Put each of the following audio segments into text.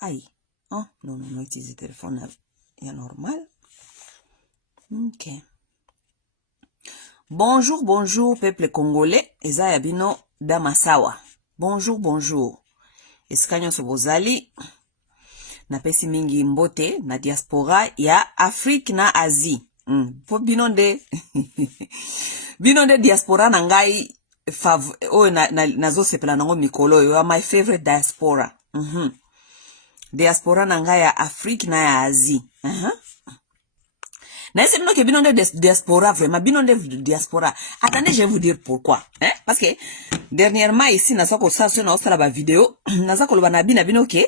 Aïe. Oh, non, non, non, utiliser téléphone, il y a normal. Ok. Bonjour, bonjour, peuple congolais. Eza yabino damasawa. Bonjour, bonjour. Eskanyo sobozali. Napesi mingi mbote na diaspora ya Afrique na Asie. Po binonde. Binonde diaspora na ngai nazo sepela nango mikolo. You are my favorite diaspora. Diaspora na ngai ya Afrique na ya Asie. Mais c'est nous qui binonde diaspora, vraiment, binonde diaspora. Attendez, je vais vous dire pourquoi. Parce que, dernièrement, ici, na soko sa la vidéo, na soko lo banabina bino ke,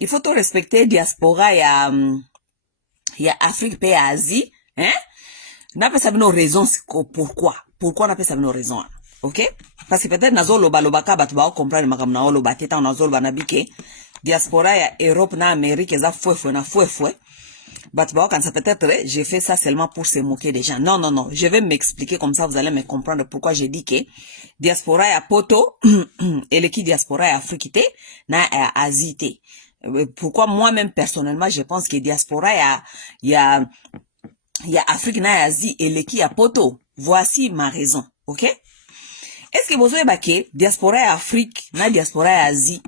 il faut tout respecter diaspora ya Afrique pe Asie, n'a pas sabino raison pourquoi. Pourquoi n'a pas sabino raison. OK? Parce que peut-être nazo loba ka batu ba comprendre makam na loba teta nazo loba nabike diaspora ya Europe na Amérique eza fouefoué na fouefoué. Peut-être j'ai fait ça seulement pour se moquer des gens. Non, non, non. Je vais m'expliquer comme ça, vous allez me comprendre pourquoi j'ai dit que diaspora ya poto et le qui diaspora ya Afrique na Asie. Pourquoi moi-même personnellement je pense que diaspora ya Afrique na Asie et le qui ya poto. Voici ma raison. OK? Est-ce que vous avez baqué diaspora ya Afrique na diaspora ya Asie?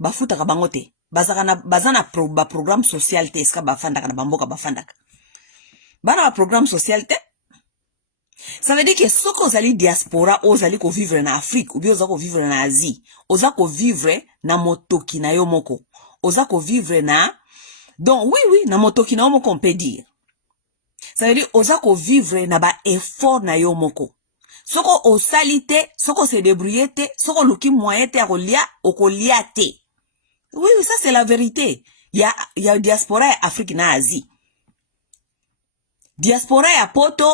Bafuta kabangote. Bazana programme social te eska bafandaka na bamboka bafandaka. Bana programme social te. Ça veut dire que ce qu'on zali diaspora ozali ko vivre na Afrique ou bien oza ko vivre na Asie, oza ko vivre na motoki na yo moko. Oza ko vivre na donc oui na motoki na yo moko on peut dire. Ça veut dire oza ko vivre na ba effort na yo moko. Soko osalite, soko se débrouiller te, soko luki moyen te akolia okolia te. Oui, ça c'est la vérité. Il y a diaspora ya Afrique na Asie. Diaspora ya poto,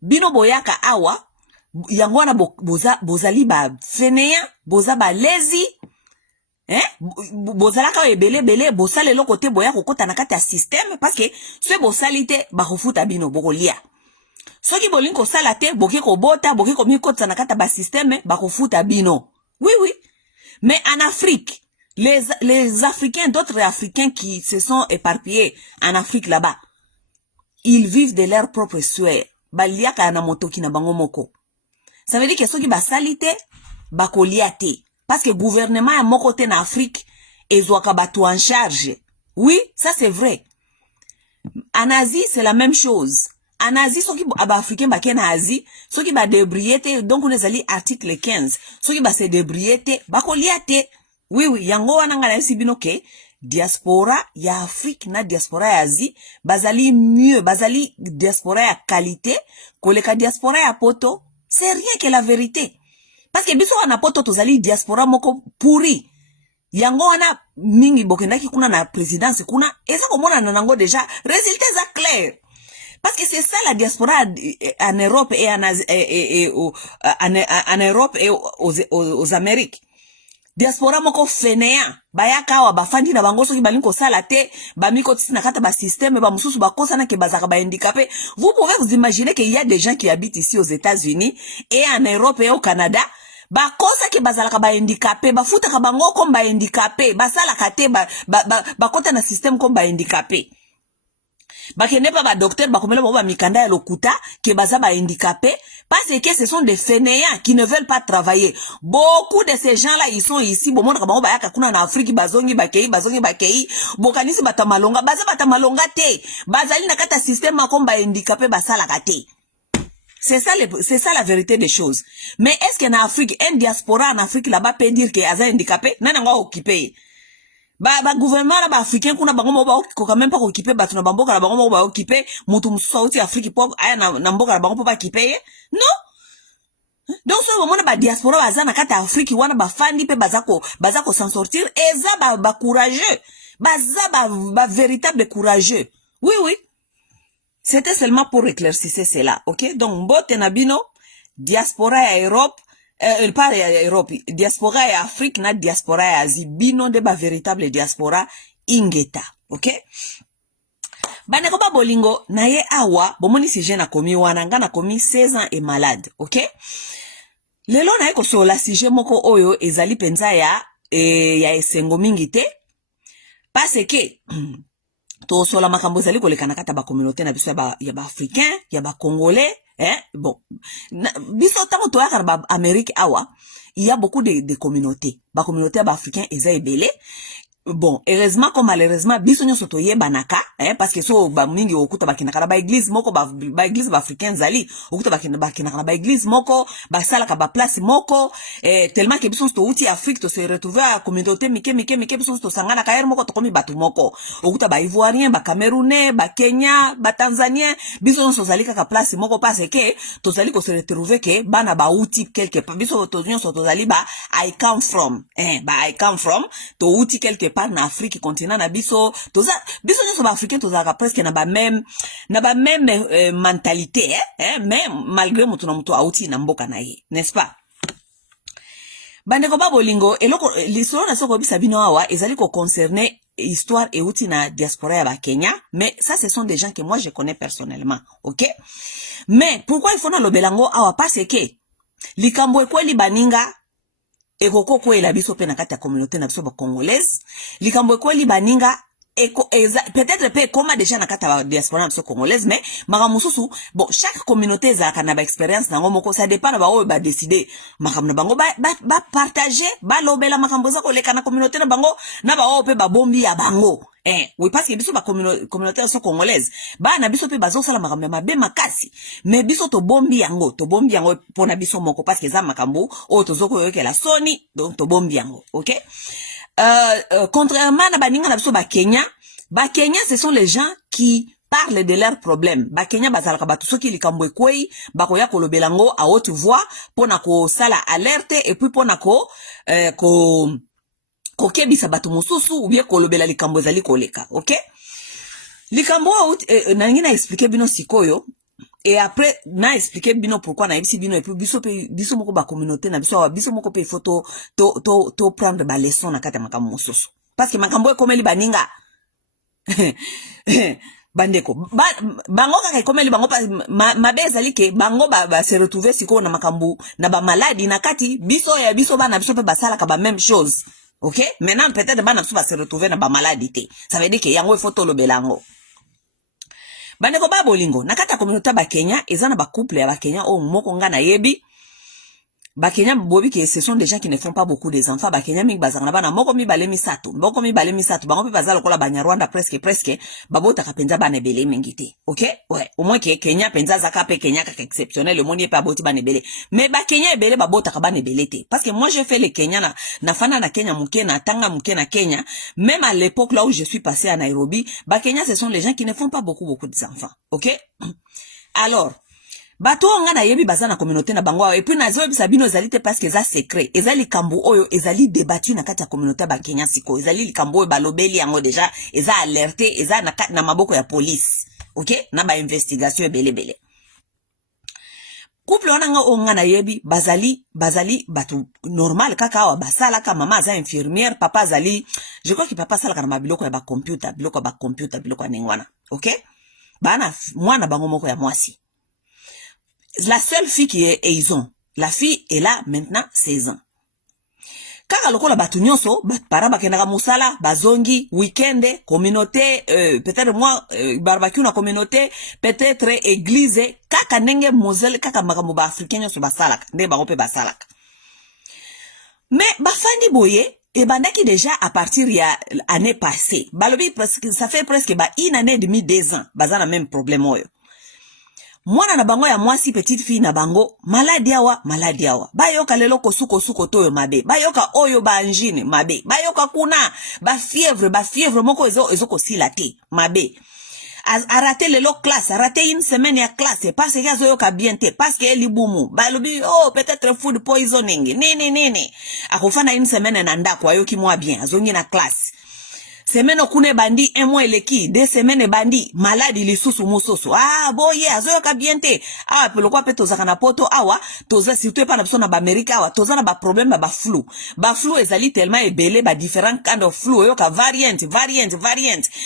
bino boyaka awa, yango wana bozali ba fainéant, boza ba lazy, bozalaka ebele bosale lo côté boya kokota na kati ya système parce que ce bosalite ba kofuta bino bokolia. Soki bolinko sala te boke ko bota, boke ko mikota na kati ba système ba kofuta bino. Oui. Mais en Afrique, les Africains, d'autres Africains qui se sont éparpillés en Afrique là-bas, ils vivent de leur propre sueur. Baliaka na motoki na bango moko. Ça veut dire que ceux qui basalite, bakoliate. Parce que le gouvernement a mon côté en Afrique, et zoaka batu en charge. Oui, ça c'est vrai. En Asie, c'est la même chose. En Asie, ceux qui africains baken en Asie, ceux qui ba débriété, donc on est allé article 15. Ceux qui ba se débriété, bakoliate. Oui, yango wana nga na sibino ke diaspora ya Afrique na diaspora ya Asie bazali mieux, bazali diaspora ya qualité koleka diaspora ya poto, c'est rien que la vérité. Parce que biso wana poto tozali diaspora moko pourri. Yango wana mingi bokendaki kuna na présidence kuna eza komona nango déjà résultats za clair. Parce que c'est ça la diaspora en Europe et en Europe et aux Amériques. Diaspora moko fainéant bayaka wa bafandi na bango soki balinko sala te bamiko tsina kata ba système ba mususu bakosa na ke bazaka ba handicapé. Vous pouvez vous imaginer qu'il y a des gens qui habitent ici aux États-Unis et en Europe et au Canada bakosa ke bazalaka ba handicapé bafuta ka bango comme ba handicapé basala kate bakota na système comme ba handicapé. Bakene pas ba docteur bakomela ba mikanda ya lokuta ke baza ba handicapé parce que ce sont des fainéants qui ne veulent pas travailler. Beaucoup de ces gens-là ils sont ici bon monde ba yaka kuna na Afrique bazongi bakei bokanisi batamalonga baza batamalonga te bazali na kata système comme ba handicapé basala kate. C'est ça la vérité des choses. Mais est-ce qu'en Afrique un diaspora en Afrique là-bas peut dire que aza handicapé nana nga occupé? Ba gouvernement na ba africain kuna bango mo ba ko même pas occuper ba tuna bamboka na bango mo ba occuper mutu South Afrique pop aya na mboka na bango pa occuper non. Donc ce moment ba diaspora baza na kata Afrique wana ba fandi pe bazako s'en sortir eza ba courageux baza ba véritable courageux. Oui. C'était seulement pour éclaircir cela, OK? Donc mbote na bino diaspora ya Europe pas Europe, diaspora ya Afrique na diaspora ya Asie, bino de ba véritable diaspora ingeta, OK? Bane ko ba bolingo na ye awa, bomoni si jeune akomi wana nga na komi 16 ans et malade, OK? Lelo na ye ko so la si je moko oyo ezali penza ya esengo mingi te. parce que to sola makambo zali koleka na kata ba communauté na biso ya ba africain ya ba congolais bon biso tango to ya ba Amérique awa il y a beaucoup de communautés ba communauté ba africain eza ebele. Bon, heureusement comme malheureusement biso nyoso to yebanaka parce que so ba mingi okuta bakinaka ba église moko ba église ba africain zali okuta bakinaka ba église moko ba sala ka ba place moko tellement que biso to uti Afrique to se retrouver à communauté mike biso to sangana ka moko to komi batu moko okuta ba ivoirien ba camerounais ba kenya ba tanzanien biso nyoso zali ka place moko parce que to zali ko se retrouver que bana ba uti quelque part biso to nyoso to zali ba I come from to uti quelque part na Afrique continent na biso biso nyoso ba africain toza presque na ba même mentalité mais malgré mutu na mutu auti na mboka na ye, n'est-ce pas? Bandeko ba bolingo eloko lisolo na soko bisa bino awa ezali ko concerner histoire et outil na diaspora ya ba Kenya, mais ça ce sont des gens que moi je connais personnellement, OK? Mais pourquoi il faut na lobelango awa parce que likambo ekweli baninga ekoko kwela biso pe na kati ya communauté na biso ba congolaise likambo kweli baninga peut-être pe koma déjà na kati ya diaspora na biso congolaise mais makamususu bon chaque communauté za kana ba expérience nango moko ça dépend na ba o ba décider makamna bango ba partager ba lobela makambo za koleka na communauté na bango na ba o pe ba bombi ya bango oui parce que biso ba communauté so congolaise ba na biso pe bazo sala makambo mabe makasi mais biso to bombi yango pona biso moko parce que za makambo o tozoko yokela soni donc to bombi yango, OK? Contrairement à baninga na biso ba Kenya ce sont les gens qui parlent de leurs problèmes. Ba Kenya bazalaka batu soki likambo ekwei bakoya kolobelango à haute voix pona ko sala alerte et puis pona ko kokebisa batu mosusu ou bien kolobela likambo ezali koleka, OK? Likambo na ngina expliquer bino sikoyo et après na expliquer bino pourquoi na ebisi bino et puis biso moko ba communauté na biso moko pe photo to prendre ba leçon na kata makambo mosusu parce que makambo ekomeli baninga bandeko bango kaka ekomeli bango mabe ezali ke bango ba se retrouver siko na makambo na ba maladie na kati biso bana biso pe basala ka ba même chose, OK? Maintenant peut-être bana biso ba se retrouver na ba maladie te, ça veut dire que yango photo lobelango bandeko ba bolingo na kata communauté ba Kenya ezana ba couple ya ba Kenya o moko nga na yebi ba Kenya bobi que ce sont des gens qui ne font pas beaucoup des enfants. Ba Kenya mingi bazanga bana moko mibale misato bango pe bazala kola ba Nyarwanda presque babota ka penza bana ebele mingi te, OK? Ouais, au moins que Kenya penza zaka pe Kenya ka exceptionnel le monde est pas boti bana ebele mais ba Kenya ebele babota ka bana ebele te parce que moi je fais le Kenya na fana na Kenya muke na tanga muke na Kenya même à l'époque là où je suis passé à Nairobi ba Kenya ce sont les gens qui ne font pas beaucoup d'enfants, OK? Alors bato nga na yebi bazana communauté na bango et puis nazo bisa bino ezali te parce que za secret ezali kambo oyo ezali débattu na kati ya communauté ba Kenya siko ezali likambo oyo balobeli yango déjà eza alerté eza na maboko ya police, OK? Na ba investigation ebele couple wana nga na yebi bazali batu normal kaka wa basala ka mama za infirmière papa zali je crois que papa sala kana mabiloko ya ba computer biloko ya nengwana, OK? Bana mwana bango moko ya mwasi. La seule fille qui est Eizon. La fille est là maintenant 16 ans. Kaka lokola batu nyonso, para bakendaka musala, bazongi, week-end, communauté, peut-être moi, barbecue na communauté, peut-être église, kaka nenge moselle, kaka makambo ba africain nyonso basalaka, nde bango pe basalaka. Mais bafandi boye, et bandaki déjà à partir ya année passée. Balobi presque ça fait presque une année et demie 2 ans, bazana même problème oyo. Mwana na bango ya mwasi petite fille na bango maladi awa bayoka lelo kosuko toyo mabe bayoka oyo ba angine mabe bayoka kuna ba fièvre moko ezoko sila te mabe a raté lelo classe a raté une semaine ya classe parce que azoyoka bien te parce que libumu balobi oh peut-être food poisoning nini akofana une semaine na ndako ayoki mwa bien azongi na classe semaine okune bandi un mois eleki 2 semaines bandi maladi lisusu musoso boye azoyoka bien te peloko pe tozaka na poto awa toza surtout pa na biso na ba Amerika awa toza na ba problème ba flu ezali tellement ebele ba différents kind of flu yoka variant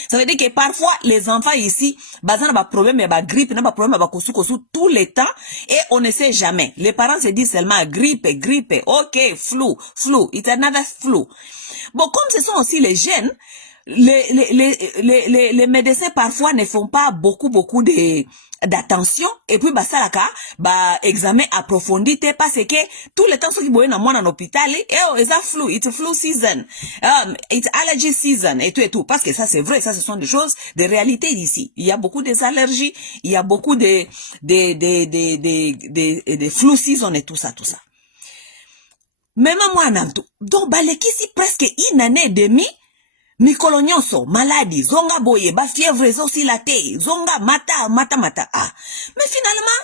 ça veut dire que parfois les enfants ici bazana ba problème ba grippe na ba problème ba kosukosu tout le temps et on ne sait jamais les parents se disent seulement grippe OK flu it's another flu. Bon comme ce sont aussi les jeunes les médecins parfois ne font pas beaucoup d'attention et puis bah ça là bah examen approfondi parce que tout le temps ceux qui boivent dans moi en hôpital et ça flu, it's flu season, it's allergy season et tout parce que ça c'est vrai, ça ce sont des choses de réalité d'ici. Il y a beaucoup des allergies, il y a beaucoup de flu season et tout ça. Même moi tout. Donc bah les qui si presque une année et demie mikolo nyonso maladie zonga boye ba fièvre aussi la te zonga mata mais finalement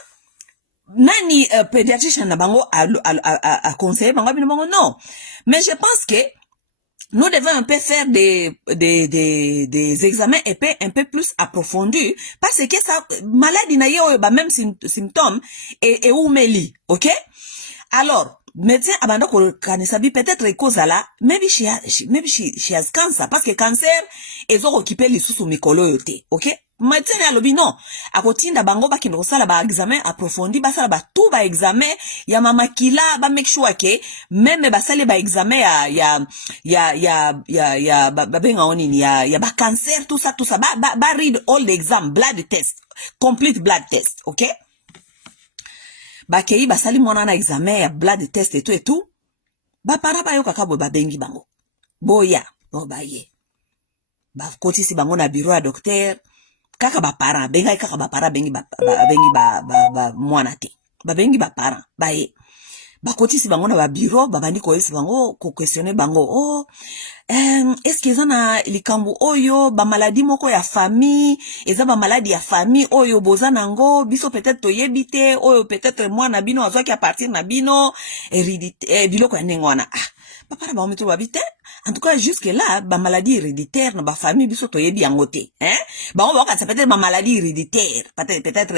nani pédiatricien na bango a conseillé bango non, mais je pense que nous devons un peu faire des examens un peu plus approfondis parce que ça maladie na yo ba même symptômes et umeli, OK? Alors médecin abando ko kanisa bi peut-être cause là maybe she has cancer parce que cancer ezo occupé lisusu mikolo yote, OK? Médecin ya lobi non akotinda bango ba kindo sala ba examen approfondi ba sala ba tout ba examen ya mama kila ba make sure que même ba sala ba examen ba benga onini ya ba cancer tout ça ba read all the exam blood test, complete blood test, OK? Bakei basali mwana na examen ya blood test et tout ba para ba yo kakabo ba bengi bango boya bo baye ba kotisi bango na bureau ya docteur kaka ba para benga kaka ba para bengi ba mwana te ba bengi ba para baye ba kotisi bango na ba bureau ba bandi ko yesi bango ko questionner bango est-ce que zana likambu oyo ba maladie moko ya famille eza ba maladie ya famille oyo bozana ngo biso peut-être toyebite oyo peut-être mwana bino azwaki à partir na bino hérédité biloko ya ndengwana papa ba ometo babite en tout cas jusque là ba maladie héréditaire na ba famille biso toyebi yango te ba on va ça peut-être ba maladie héréditaire peut-être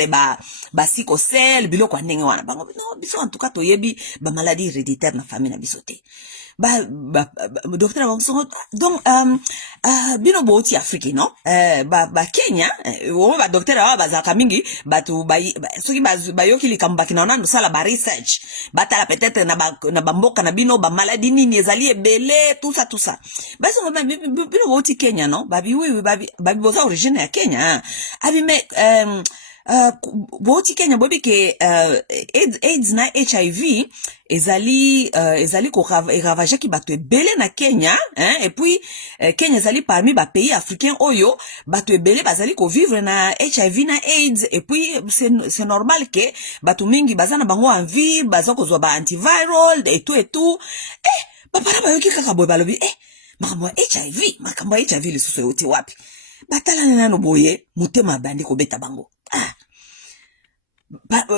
ba sickle biloko ya ndengwana bango non biso en tout cas toyebi ba maladie héréditaire na famille na biso te docteur Wangson donc bino boti Afrique non ba Kenya ba docteur ba zaka mingi batu soki ba yoki likamba kinaona ndo sala ba research batala peut-être na ba mboka na bino ba maladie nini ezali ebele tout ça basi bino boti Kenya non babi oui babi boza origine ya Kenya abi mais boti Kenya bobi ke AIDS na HIV ezali ko ravager ki bato ebele na Kenya et puis Kenya ezali parmi ba pays africains oyo bato ebele bazali ko vivre na HIV na AIDS et puis c'est normal que bato mingi bazana bango envie bazako zo ba antiviral et tout bapara ba yoki kaka boy balobi makambo HIV lisusu yoti wapi batala nano boye mutema bandi ko beta bango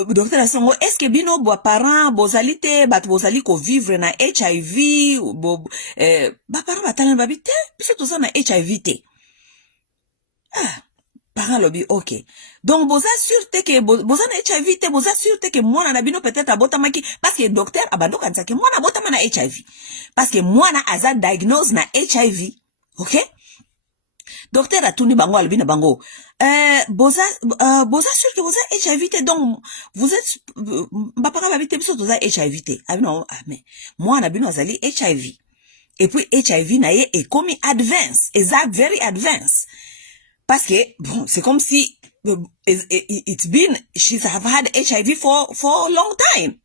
docteur Songo, est-ce que bino bo parents bozalité bat bozali ko vivre na HIV ba parents batana babite biso to na HIV te parents lobby OK donc boza sûreté que boza na HIV te boza sûreté que mwana na bino peut-être abotamaki parce que docteur abando kanisa que mwana abotama na HIV parce que mwana aza diagnose na HIV, OK? Docteur atuni bango albina bango boza sûr que boza HIV te donc vous êtes bapaka babite biso toza HIV te abino mais moi na bino azali HIV et puis HIV na ye est comme advance exact very advance parce que bon c'est comme si it's been she's have had HIV for a long time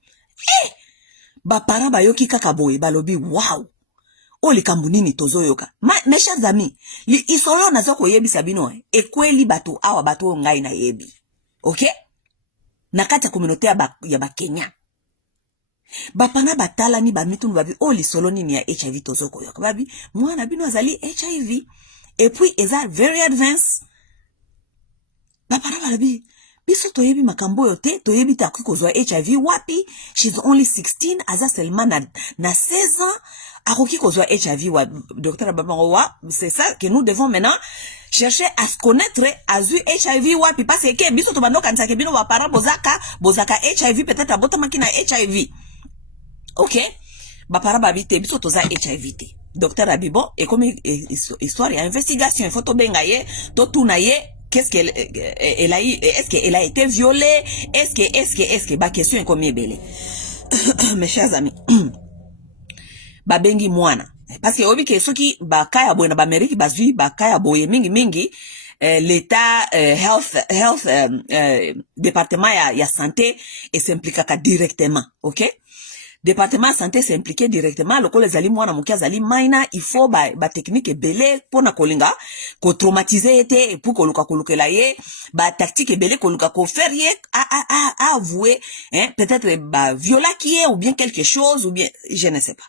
ba para ba yoki kaka boy balobi wow oli kambunini tozoyoka mes chers amis li isolo nazo koyebisa bino ekweli bato awa bato ngai na yebi, OK? Nakata communauté ya ba Kenya bapana batala ni bamitu babi oli solo nini ya HIV tozokoyoka babi mwana bino azali HIV et puis eza very advanced bapana balabi biso toyebi makambo yote toyebi takuki kozwa HIV wapi she's only 16 aza seulement na 16 ans akoki kozwa HIV wa docteur Babangowa c'est ça que nous devons maintenant chercher à se connaître azu HIV wapi parce que biso to bando kanisa ke bino ba para bozaka HIV peut-être abotamaki na HIV, OK? Ba para babite biso toza HIV te docteur Abibo et comme histoire ya investigation photo bengaye to tunaye qu'est-ce qu'elle a eu, est-ce qu'elle a été violée, est-ce que ba question est comme belé mes chers amis babengi mwana parce que obi ke soki ba kaya boye na ba Amérique bazui ba kaya boye mingi l'état health département ya santé et s'impliquera directement, OK? Département santé s'impliquer directement lokola ezali mwana moki azali maina, il faut ba technique ebele pona kolinga ko traumatiser ete pour koluka kolukela ye, ba tactique ebele koluka ko faire ye à avouer, hein, peut-être ba viola qui est ou bien quelque chose ou bien je ne sais pas.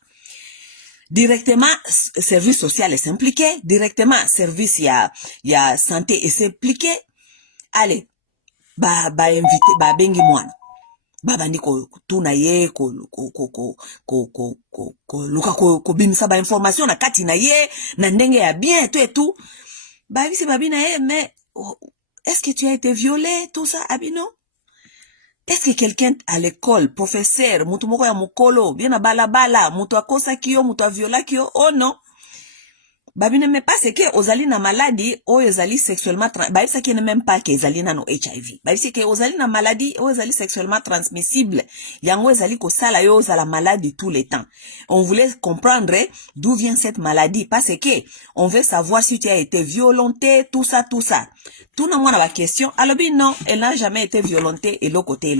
Directement service social est impliqué, directement service ya santé est impliqué. Allez, ba invité ba bengi mwana baba ndiko tuna ye ko luka ko bimisa ba information na kati na ye na ndenge ya bien et tout ba bisi babina mais est-ce que tu as été violé tout ça abino? Est-ce que quelqu'un à l'école, professeur, mutu moko ya mukolo, bien na balabala, mutu akosa kiyo, mutu aviola kiyo, oh non. Babi ne me pas c'est que ozali na maladie, o ozali sexuellement, babi ça qui ne même pas que ozali na no HIV. Babi c'est que ozali na maladie, o ozali sexuellement transmissible. Yango ozali ko sala yo ozala maladie tout le temps. On voulait comprendre d'où vient cette maladie, parce que on veut savoir si tu as été violenté, tout ça. Tout le monde a la question. Alors non, elle n'a jamais été violentée et l'autre côté.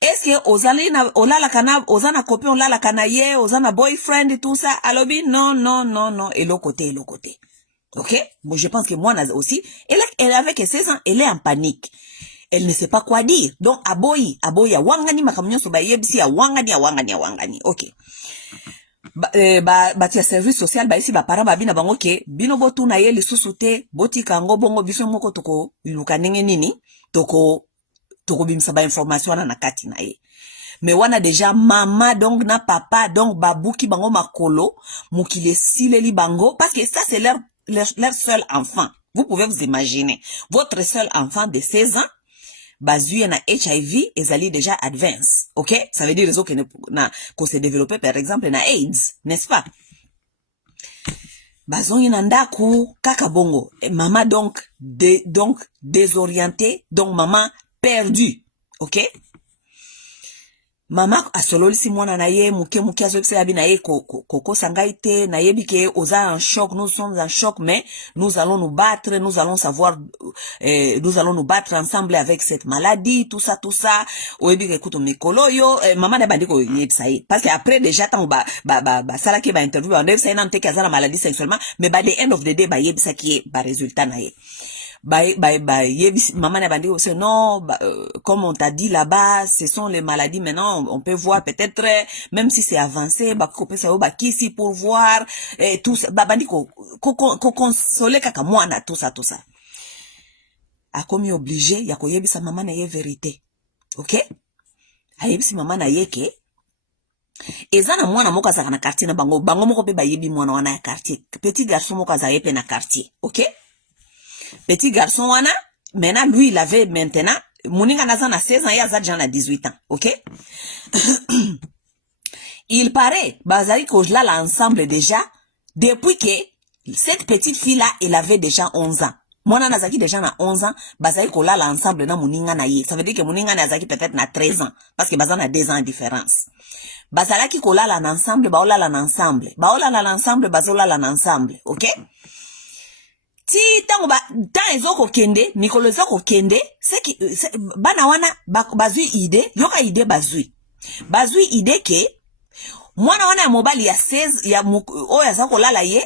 Est-ce que ozali na olala kana ozana copie olala kana ye ozana boyfriend et tout ça? Alors non et l'autre côté. OK? Bon, je pense que moi aussi elle avait que 16 ans, elle est en panique. Elle ne sait pas quoi dire. Donc aboyi wangani makamnyo so ba yebisi ya wangani. OK. Tia service social ba isi ba para ba bina bango ke bino botu na ye lisusu te botika ngo bongo biso moko toko luka ndenge nini toko bimisa ba information na kati na ye. Mais wana déjà mama donc na papa donc babuki bango makolo mukile sileli bango parce que ça c'est leur seul enfant. Vous pouvez vous imaginer votre seul enfant de 16 ans bazuye na HIV ezali déjà advance, OK? Ça veut dire réseau que s'est développé par exemple na AIDS, n'est-ce pas? Bazongi na ndaku kaka bongo. Maman donc désorientée, donc maman perdue, OK? Maman asololi si mwana na ye muke azobisa yabi na ye koko sangaite na ye bike oza en choc, nous sommes en choc, mais nous allons nous battre, nous allons nous battre ensemble avec cette maladie, tout ça oyebi ke kuto mikolo yo maman na bandiko yebisa ye parce que après déjà tant ba sala ke ba interview on yebisa na nteke azala maladie sexuellement, mais by the end of the day ba yebisa ki ba résultat na ye. Maman n'a pas dit aussi non, comme on t'a dit là-bas, ce sont les maladies maintenant, on peut voir peut-être, même si c'est avancé, ici pour voir, et tout ça, bandi ko consoler kaka mwana, tout ça. A comme obligé, ya ko yebisa maman na ye vérité. OK? A yebisi maman na ye ke, ezana mwana moko azaka na quartier na bango moko pe ba yebi mwana wana ya quartier. Petit garçon moko azaye pe na quartier. OK? Petit garçon wana, maintenant lui il avait maintenant Moninga naza na 16 ans et Azad Jean a 18 ans, OK? Il paraît bazali kojla là ensemble déjà depuis que cette petite fille là elle avait déjà 11 ans. Mwana nazaki déjà na 11 ans, bazali kola là ensemble na Moninga na ye. Ça veut dire que Moninga nazaki peut-être na 13 ans parce que bazana a 2 ans de différence. Bazalaki kola là ensemble, baola là ensemble. Baola là ensemble, bazola là ensemble, OK? Ti tango tan ezoko kende mikolo ezoko kende c'est bana wana bazui idée yoka idée bazui idée ke mwana wana ya mobali ya 16 ya oya zako lala ye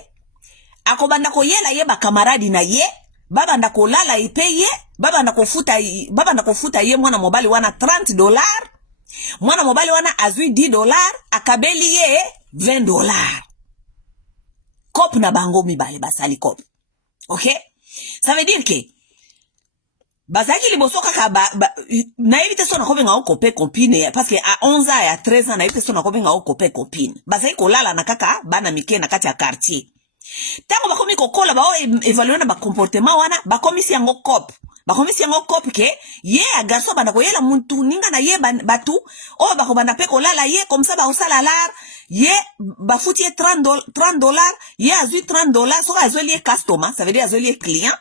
akobanda ko yela ye ba camarade na ye babanda ko lala ipe ye babanda ko futa ye mwana mobali wana $30, mwana mobali wana azui $10 akabeli ye $20 kop na bango mibale basali kop. OK? Ça veut dire que bazaki liboso kaka na éviter son akobenga okope copine parce que à 11 ans et à 13 ans na éviter son akobenga okope copine. Bazaki kolala na kaka bana mike na kati ya quartier. Tango bakomi kokola ba évaluer na ba comportement wana bakomi si yango cop. Bakomi si yango cop ke ye a garçon bana ko yela muntu ninga na ye batu o bako bana pe kolala ye comme ça ba osala lar ye ba futi $30 ye azui $30 so azui lié customer, ça veut dire azui lié client.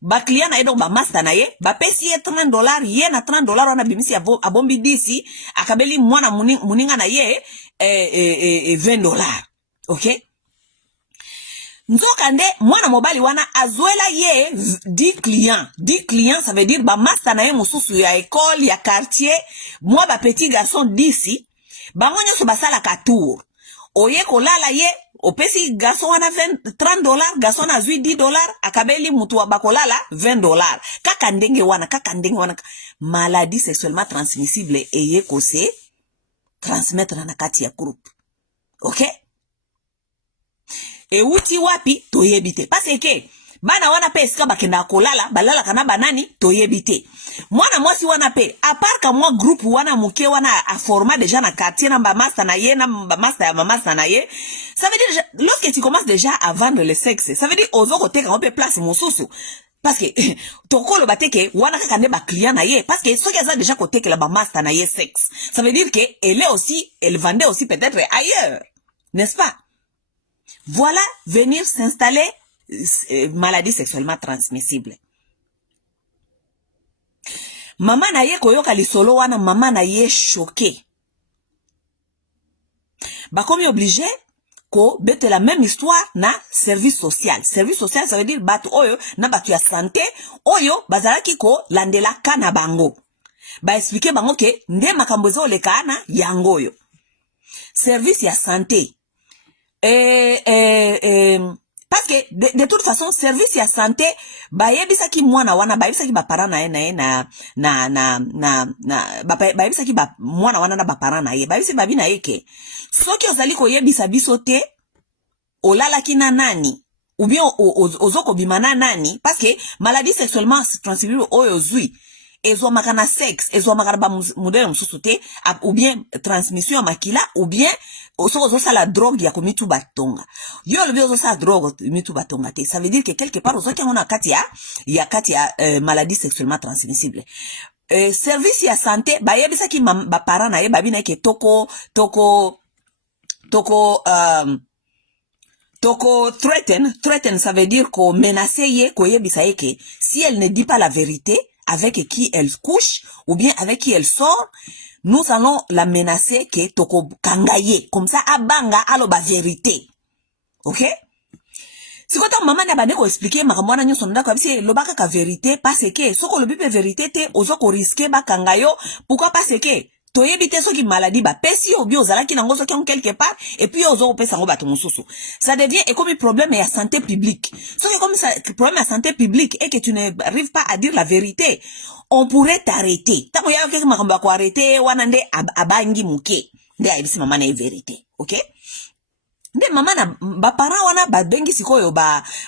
Ba client na ye donc ba master na ye ba pesi ye $30 ye na $30 wana bimisi abombi disi akabeli mwana muninga na ye $20. OK? Nzokande mwana mobali wana azuela ye 10 clients. 10 clients ça veut dire ba master na ye mususu ya école ya quartier, moi ba petit garçon d'ici, bango nyoso basala ka tour. Oye kolala ye opesi garçon wana $30, garçon na zui $10, akabeli mutu wa bakolala $20. Kaka ndenge wana maladie sexuellement transmissible eye kose transmettre na kati ya groupe. OK? E uti wapi toyebite parce que bana wana pe esika bakenda kolala balala kana banani toyebite mwana mwasi wana pe à part ka moi groupe wana muke wana a format déjà na quartier na ba master na ye na ba master ya mama na ye, ça veut dire lorsque tu commences déjà à vendre le sexe, ça veut dire ozo koteka on peut place mususu parce que tokolo bateke wana kaka ne ba client na ye parce que soki aza déjà koteka la ba master na ye sexe, ça veut dire que elle vendait aussi peut-être ailleurs, n'est-ce pas? Voilà venir s'installer maladie sexuellement transmissible. Maman na ye koyoka lisolo wana maman na ye choqué. Bakomi obligé ko bete la même histoire na service social. Service social ça veut dire batu oyo na batu ya santé oyo bazalaki ko landela kana bango. Ba expliquer bango ke nde makambo zo le kana yango yo. Service ya santé. Parce que de toute façon service ya santé bayebisa ki mwana wana bayebisa ki ba parents na ye bayebisa ki ba mwana wana na ba parents na ye bayebisa babi na ye ke soki ozali koyebisa biso te olala ki na nani ou bien ozoko bimana nani parce que maladie sexuellement transmissible oyo zui ezo makana sexe ezo makana ba modèle mususu te ou bien transmission ya makila ou bien ozo sala drogue ya komitu batonga yo le ozo sala drogue mitu batonga te, ça veut dire que quelque part ozo kiangona kati ya maladie sexuellement transmissible. Service ya santé bayebisa ki ba parents na ye babina ke toko threaten ça veut dire ko menacer ye ko yebisa ye ke si elle ne dit pas la vérité avec qui elle couche ou bien avec qui elle sort, nous allons la menacer que toko kangaye comme ça abanga alo ba vérité. OK? Si quand maman na bande ko expliquer makambo na nyoso ndako abisi lobaka ka vérité parce que soko lobi pe vérité te ozoko risquer ba kangayo, pourquoi parce que toyebite soki maladie ba pesi ou bien ozalaki nango soki en quelque part et puis ozoko pesa ngo bato mususu, ça devient comme problème ya santé publique. Soki comme ça problème ya santé publique et que tu n'arrives pas à dire la vérité, on pourrait t'arrêter. Tango ya ke makambo ko arrêter wana nde abangi muke nde ayebisi mama na vérité. OK? Nde mama na ba parents wana babengi sikoyo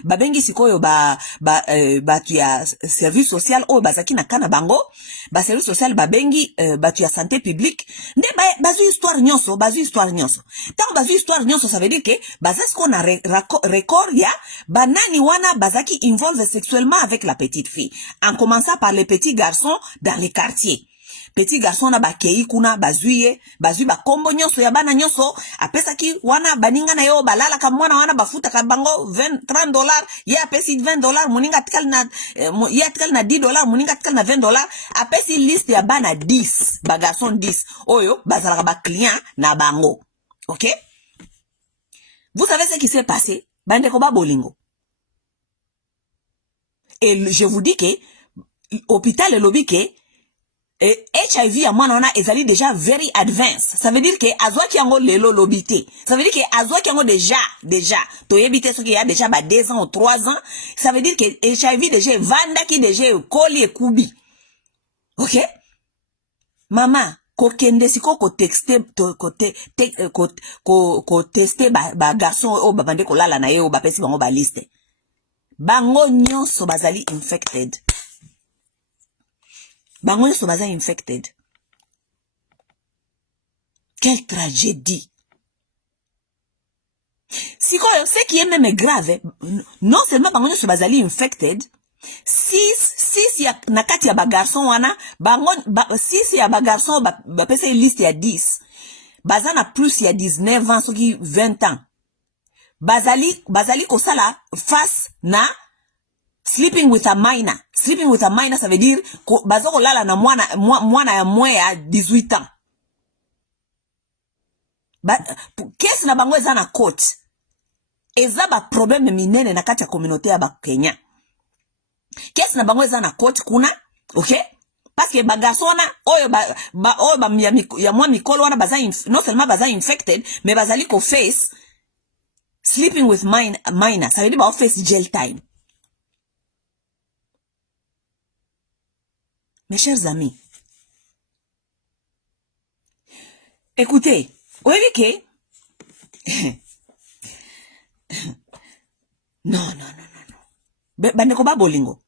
babengi sikoyo tu ya service social o bazaki na kana bango ba service social babengi tu ya santé publique nde bazu histoire nyonso tant bazu histoire nyonso ça veut dire que bazas qu'on a record ya banani wana bazaki involve sexuellement avec la petite fille en commençant par les petits garçons dans les quartiers. Petit garçon na bakei kuna bazui ba kombo nyonso ya bana nyonso apesa ki wana baninga na yo balala ka mwana wana bafuta ka bango $30 ye apesi $20 muninga tikal na ye tikal na $10 muninga tikal na $20 apesi liste ya bana 10 ba garçon 10 oyo bazala ba client na bango. OK? Vous savez ce qui s'est passé bande ko ba bolingo et je vous dis que hôpital le lobby que HIV ya mwana wana ezali déjà very advanced. Ça veut dire que azwa ki yango lelo lobité. Ça veut dire que azwa ki yango déjà to yebite soki ya déjà ba 2 ans ou 3 ans. Ça veut dire que HIV déjà vanda ki déjà koli e kubi. OK? Mama ko kende siko ko texter ko tester ba garçon o ba bande ko lala na ye o ba pesi bango ba liste. Bango nyonso bazali infected. Bango nyonso baza infected. Quelle tragédie. Si quoi, ce qui est même grave, non seulement bango nyonso bazali infected, six ya nakati ya ba garçon wana, bango 6 ya ba garçon ba pesa liste ya 10. Bazana plus ya 19 ans soki 20 ans. Bazali kosala face na sleeping with a minor. Sleeping with a minor, ça veut dire bazoko lala na mwana ya mwe ya 18 ans. Qu'est-ce na bango eza na cote? eza ba problème minene na kati ya communauté ya ba Kenya. Qu'est-ce na bango eza na coach kuna, OK? Parce que ba garçon wana oyo ya mwa mikolo wana baza non seulement baza infected, mais bazali ko face sleeping with minor. Ça veut dire ba face jail time. Mes chers amis, écoutez, oui, non. Bandeko ba bolingo.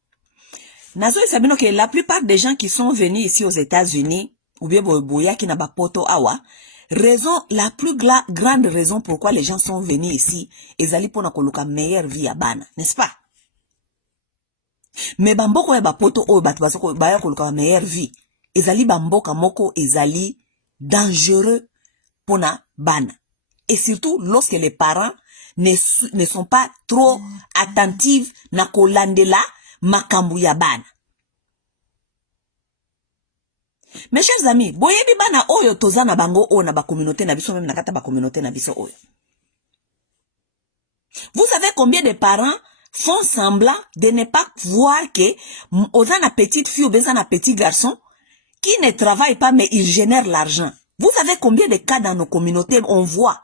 Nazo isabino que la plupart des gens qui sont venus ici aux États-Unis, ou bien boyaki na bapoto awa, la plus grande raison pourquoi les gens sont venus ici, ezali pona koluka meilleure vie à bana, n'est-ce pas? Mais bamboko ya bapoto o batu basoko baya koluka meilleure vie, ezali bamboka moko ezali dangereux pona bana. Et surtout lorsque les parents ne sont pas trop attentifs na kolandela makambu ya bana. Mes chers amis, boyebi bana oyo tozana bango o na ba communauté na biso, même na kata ba communauté na biso oyo. Vous savez combien de parents font semblant de ne pas voir que ozana petite fille ou bezana petit garçon qui ne travaille pas mais il génère l'argent. Vous savez combien de cas dans nos communautés on voit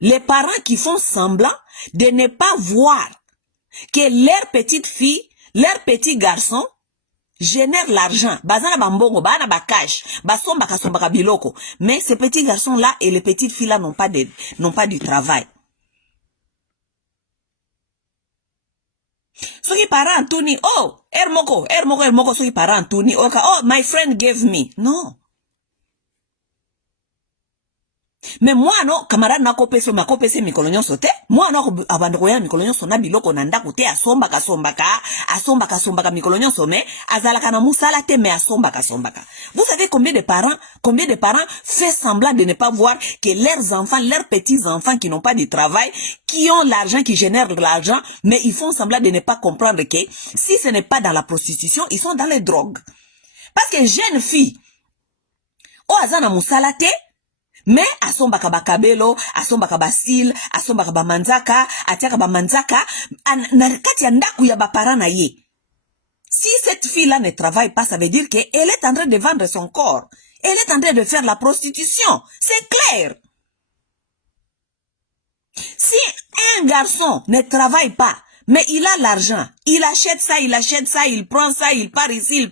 les parents qui font semblant de ne pas voir que leur petite fille, leur petit garçon génère l'argent. Bazana bambongo, bana bakash, basomba kasomba biloko. Mais ces petits garçons-là et les petites filles-là n'ont pas du travail. So qui parent Tuni, oh, ermoko, so qui parent Tuni, oh, my friend gave me. Non. Mais moi non camarade na kopese makopese mikolonyo sote moi non abandoya mikolonyo sona biloko na ndako te asomba ka mikolonyo some azala kana musala te mais asomba ka. Vous savez combien de parents fait semblant de ne pas voir que leurs enfants, leurs petits enfants qui n'ont pas de travail, qui ont l'argent, qui génèrent de l'argent, mais ils font semblant de ne pas comprendre que si ce n'est pas dans la prostitution, ils sont dans les drogues. Parce que jeune fille o azana musala te mais asombaka bakabelo, asombaka basil, asombaka bamanzaka, atiaka bamanzaka, na kati ya ndaku ya bapara na ye. Si cette fille-là ne travaille pas, ça veut dire qu'elle est en train de vendre son corps. Elle est en train de faire la prostitution. C'est clair. Si un garçon ne travaille pas, mais il a l'argent, il achète ça, il prend ça, il part ici.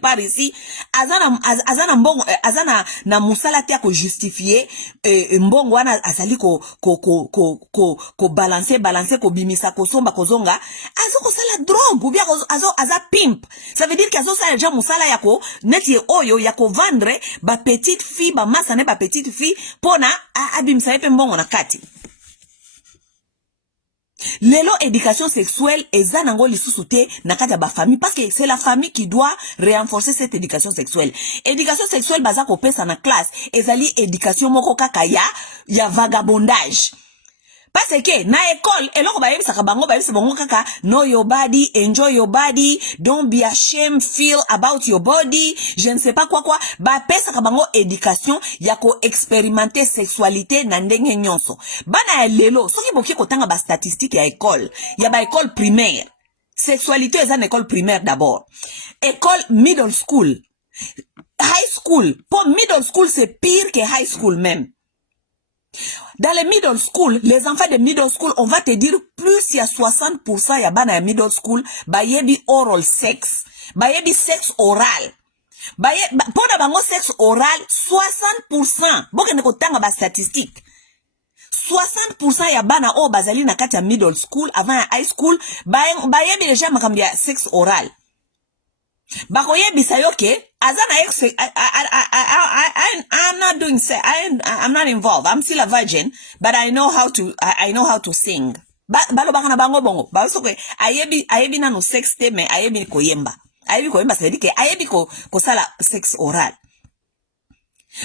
Azana mbongo, azana na musala tia ko justifier, mbongo wana azali ko balancer ko bimisa ko somba ko zonga, azo ko sala drogue, ou bien aza pimp. Ça veut dire qu'azo sala déjà musala yako, neti oyo yako vendre, ba petite fille, ba masane ba petite fille, pona abimisa epe mbongo na kati. Lelo éducation sexuelle eza nango lisusu te na kati ya ba famille parce que c'est la famille qui doit renforcer cette éducation sexuelle. Éducation sexuelle baza ko pesa na classe ezali éducation moko kaka ya vagabondage. Parce que na école eloko ba yebisa bango kaka know your body, enjoy your body, don't be ashamed, feel about your body, je ne sais pas quoi ba pesa bango éducation ya ko expérimenter sexualité na ndenge nyonso. Bana ya lelo soki boki kotanga ba statistique ya école, ya ba école primaire. Sexualité est en école primaire d'abord. École middle school, high school. Pour middle school c'est pire que high school même. Dans les middle school, les enfants de middle school, on va te dire plus il y a 60% ya bana ya middle school, ba yebi oral sex, ba yebi sexe oral. Pona bango sexe oral, 60%. Boke neko tanga ba statistique. 60% ya bana o bazali na kati ya middle school, avant ya high school, ba yebi déjà makambi ya sexe oral. Bakoye bisayoke, azana ex, I'm not doing sex, I'm not involved. I'm still a virgin, but I know how to sing. Balo baka na bango bongo. Ba so kwe ayebi na no sex te me ayebi koyemba. Ayebi koyemba ça veut dire que ayebi ko sala sex oral.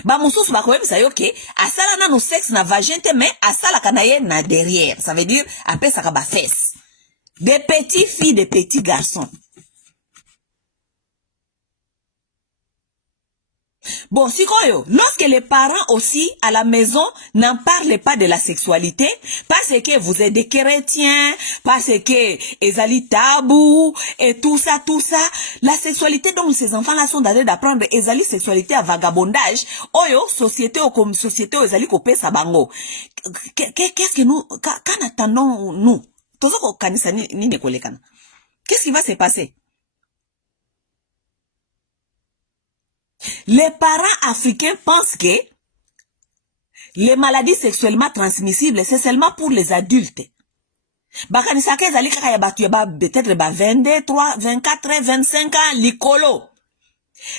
Ba mususu bakoye bisayoke, asala na no sex na vagin te me asala kanaye na derrière. Ça veut dire apesa ka ba fesse. Des petites filles, des petits garçons. Bon, sikoyo, lorsque les parents aussi à la maison n'en parlent pas de la sexualité, parce que vous êtes des chrétiens, parce que ezali tabou, et tout ça, la sexualité dont ces enfants-là sont en train d'apprendre, ezali sexualité à vagabondage, oyo, société ou comme société, ezali kopé sabango. Qu'est-ce que nous, quand attendons nous, tozoko kanisa ni nekolekana. Qu'est-ce qui va se passer? Les parents africains pensent que les maladies sexuellement transmissibles, c'est seulement pour les adultes. Bakanisaka ezali kaka ya batu ya peut-être 23, 24, 25 ans, likolo.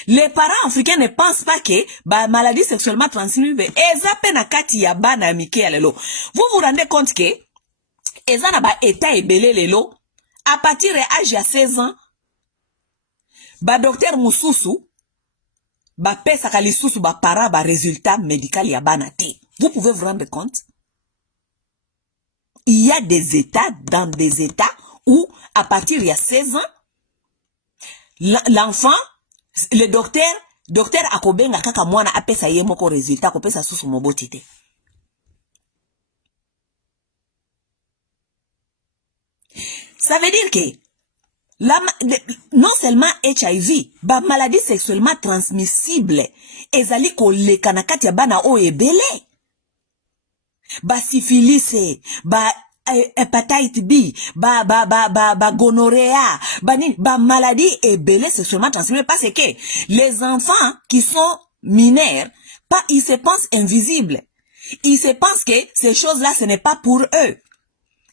Les parents africains ne pensent pas que ba maladie sexuellement transmissible eza pe na kati ya bana mike ya lelo. Vous vous rendez compte que eza na ba état ebele lelo à partir de l'âge de 16 ans, ba docteur mususu ba pesaka lisusu ba para ba résultat médical ya bana te. Vous pouvez vous rendre compte? Il y a des états, dans des états où à partir de 16 ans, l'enfant, le docteur akobenga kaka mwana apesa ye moko résultat kopesa susu moboti te. Ça veut dire que non seulement HIV, ba maladie sexuellement transmissible, ezali koleka na kati ya bana o ebele. Ba syphilis, ba hépatite B, ba gonorrhea, ba maladie ebele sexuellement transmissible parce que les enfants qui sont mineurs, ils se pensent invisibles. Ils se pensent que ces choses-là, ce n'est pas pour eux.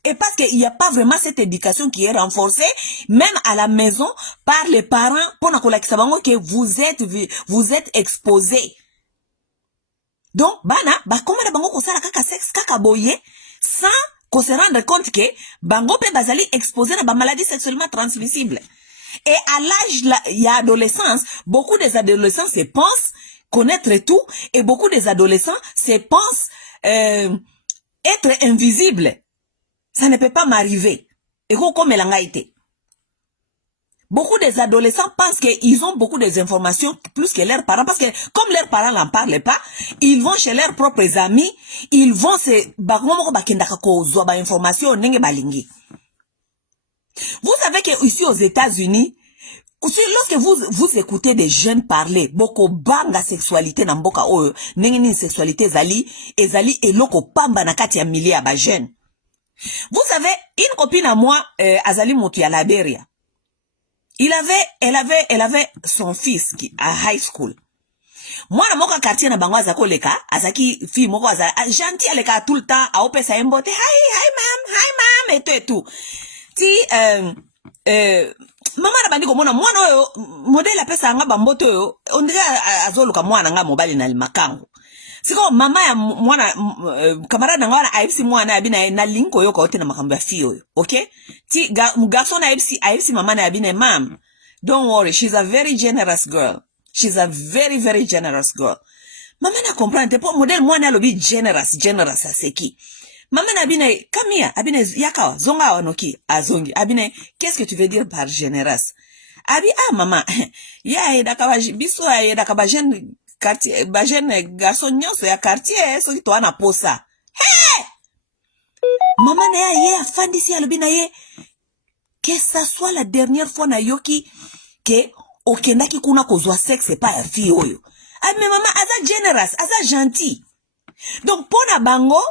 Et parce qu'il n'y a pas vraiment cette éducation qui est renforcée, même à la maison, par les parents, pour que vous êtes exposés. Donc, comment la bango kosala kaka sexe kaka boye, sans qu'on se rende compte que bango pe bazali exposé na ba maladie sexuellement transmissible. Et à l'âge, il y a adolescence, beaucoup des adolescents se pensent connaître tout, et beaucoup des adolescents se pensent être invisibles. Ça ne peut pas m'arriver. Et comme elle a été. Beaucoup des adolescents pensent qu'ils ont beaucoup des informations plus que leurs parents. Parce que comme leurs parents n'en parlent pas, ils vont chez leurs propres amis. Ils vont se... Vous savez qu'ici aux États-Unis, lorsque vous écoutez des jeunes parler, beaucoup banga sexualité na mboka oyo, nengeni sexualité ezali eloko pamba na kati ya milieu ya ba jeunes. Vous savez, une copine à moi, Azali Mouti à Liberia, elle avait son fils qui à high school. Moi, na moka quartier na bango azako leka, azaki fille moko gentil aleka tout le temps, a opé sa embote, hi mam, et tout. Ti, mama na bandi komona mwana oyo, modèle apesa nga bambote oyo, on dirait azoluka mwana nga mobali na limakango. Siko mama ya mwana camarade nga wana AFC mwana abina na linko yo kote na makambo ya fio yo, okay? Ti garçon na AFC mama na abina mam. Don't worry, she's a very generous girl. She's a very very generous girl. Mama na comprendre po model mwana lobi generous aseki. Mama na abina come here, abina yaka zonga wanoki azongi. Abina qu'est-ce que tu veux dire par generous? Abi mama. Ya edaka biso ya edaka ba jeune quartier, ba jeune garçon nyonso ya quartier, so ki to ana posa. Hey! Maman na ye afandisi alobi na ye, que ça soit la dernière fois na yoki, que okendaki kuna kozwa sexe pa ya fille oyo. Ah, mais maman, aza generous, aza gentil. Donc, pona bango,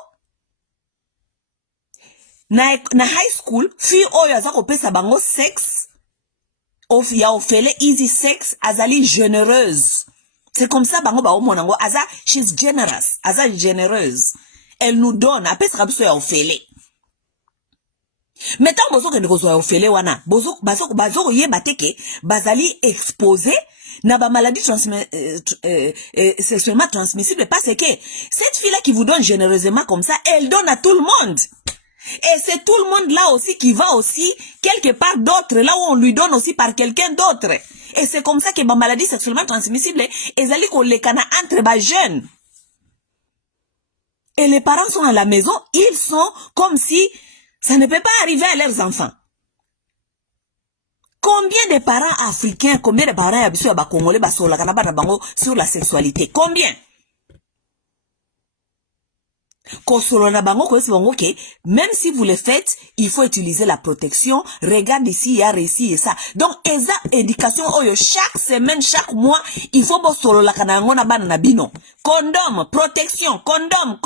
na high school, fille oyo aza kopesa bango sexe, ya ofele easy sex, azali généreuse. C'est comme ça, bango ba omonango, she's generous, généreuse. Elle nous donne, après ça biso ya ofele. Maintenant, bozo ke ndeko ya ofele wana, bozo yeba teke, bazali exposé, na ba maladie sexuellement transmissible, parce que cette fille-là qui vous donne généreusement comme ça, elle donne à tout le monde. Et c'est tout le monde là aussi qui va aussi quelque part d'autre, là où on lui donne aussi par quelqu'un d'autre. Et c'est comme ça que ma maladie sexuellement transmissible, ezali kolekana entre ba jeunes. Et les parents sont à la maison, ils sont comme si ça ne peut pas arriver à leurs enfants. Combien de parents africains, combien de parents yabiso ya ba congolais basola kana bana bango sur la sexualité? Combien? Kosolo na bango ko bango que même si vous le faites, il faut utiliser la protection. Regarde ici, il y a réussi et ça. Donc eza éducation oyo chaque semaine, chaque mois, il faut bo solo la kana ngona bana na bino. Condom, protection, condom.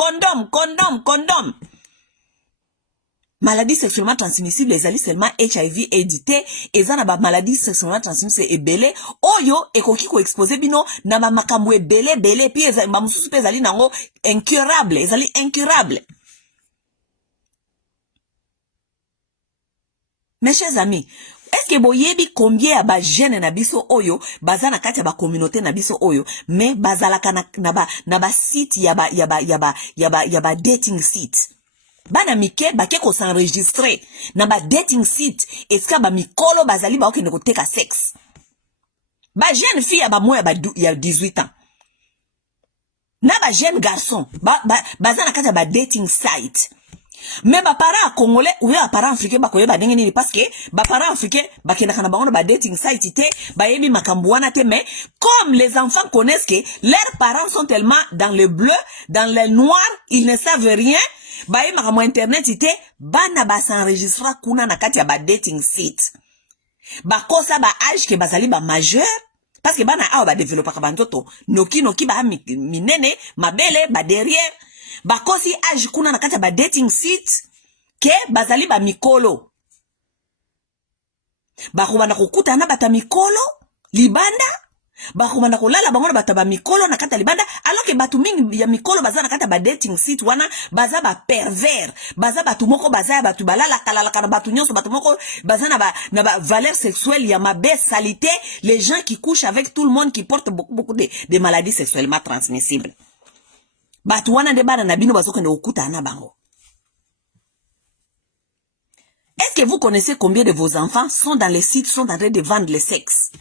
Maladie sexuellement transmissible, les alliés seulement HIV édité, et ça na ba maladie sexuellement transmissible et belé, oyo, et koki ko exposé bino, na ba makamwe belé, puis ba mususu pe zali nango incurable, ezali incurable. Mes chers amis, est-ce que boyebi combien ba jeune na biso oyo, baza na kati ya ba communauté na biso oyo, mais bazalaka na ba site yaba dating site. Bana mike bake ko s'enregistrer na ba dating site eska ba mikolo bazali ba okende koteka sexe. Ba jeune fille ya ba moya ya 18 ans. Na ba jeune garçon baza na kati ya ba dating site. Mais ba parents congolais ou ya parents africains ba koyeba ndenge nini parce que ba parents africains ba kenda kana bango ba dating site te ba yebi makambo wana te, mais comme les enfants connaissent que leurs parents sont tellement dans le bleu, dans le noir, ils ne savent rien. Ba yema kama internet ite bana ba s'enregistra kuna na kati ya ba dating site. Ba kosa ba âge ke bazali ba majeur parce que bana awa ba développer ka bantoto noki ba minene mabele ba derrière. Ba kosi âge kuna na kati ya ba dating site ke bazali ba mikolo. Ba kubanda kukuta na bata mikolo libanda. Bakumana kolala bango na bataba mikolo na kata libanda, alors que batu mingi ya mikolo baza na kata ba dating site wana baza ba pervers, baza batu moko baza batu balala kalala kana batu nyonso batu moko baza na ba valeur sexuelle ya mabe salité, les gens qui couchent avec tout le monde qui portent beaucoup de maladies sexuellement transmissibles. Batu wana de bana na bino bazoko ne okuta na bango. Est-ce que vous connaissez combien de vos enfants sont dans les sites, sont en train de vendre le sexe?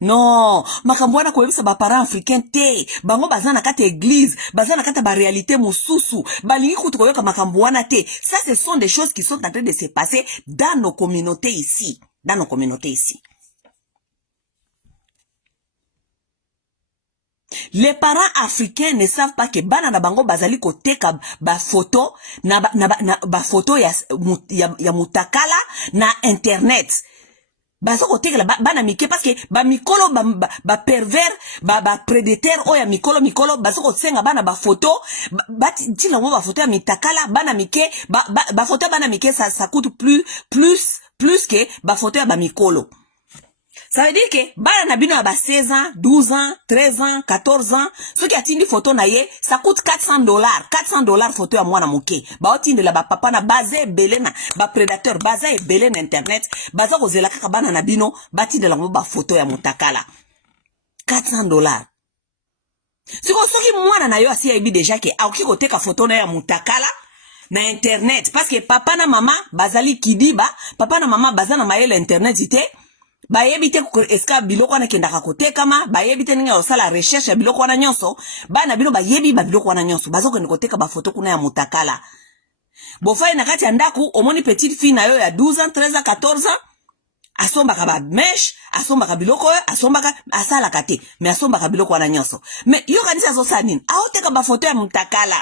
Non, makambwana koyebisa ba parents africains te, bango bazana kata église, bazana kata ba réalité mususu, balingi kutu koyoka makambwana te. Ça ce sont des choses qui sont en train de se passer dans nos communautés ici, Les parents africains ne savent pas que bana na bango bazali koteka ba photo na ba photo ya mutakala na internet. Bazoko teke la bana mike parce que ba mikolo ba pervers ba prédateur oya mikolo bazoko senga bana ba photo ba tina mo ba photo ya mitakala bana mike ba photo bana mike ça coûte plus que ba photo ya ba mikolo. Ça veut dire que bana na bino ba 16 ans, 12 ans, 13 ans, 14 ans, ce qui atindi photo na ye, ça coûte $400. $400 photo ya mwana moke. Ba otindi la ba papa na bazé belé na ba prédateur bazé belé na internet, baza ko zela kaka bana na bino, batindi la ba photo ya mutakala. $400. Siko soki mwana na yo asi yebi déjà que aoki ko teka photo na ya mutakala na internet parce que papa na mama bazali kidiba, papa na mama bazana mayele internet ite. Ba yebite eska biloko wana kendaka kotekama, ba yebite ninga osala recherche ya biloko wana nyonso, bana bino ba yebi ba biloko wana nyonso, bazoko ndikoteka ba photo kuna ya mutakala. Bofaye na kati ya ndaku, omoni petite fille na yo ya 12 ans, 13 ans, 14 ans, asombaka ba mesh, asombaka biloko yo, asombaka asala kate, mais asombaka biloko wana nyonso. Mais yo kanisa zo sanine, aoteka ba photo ya mutakala.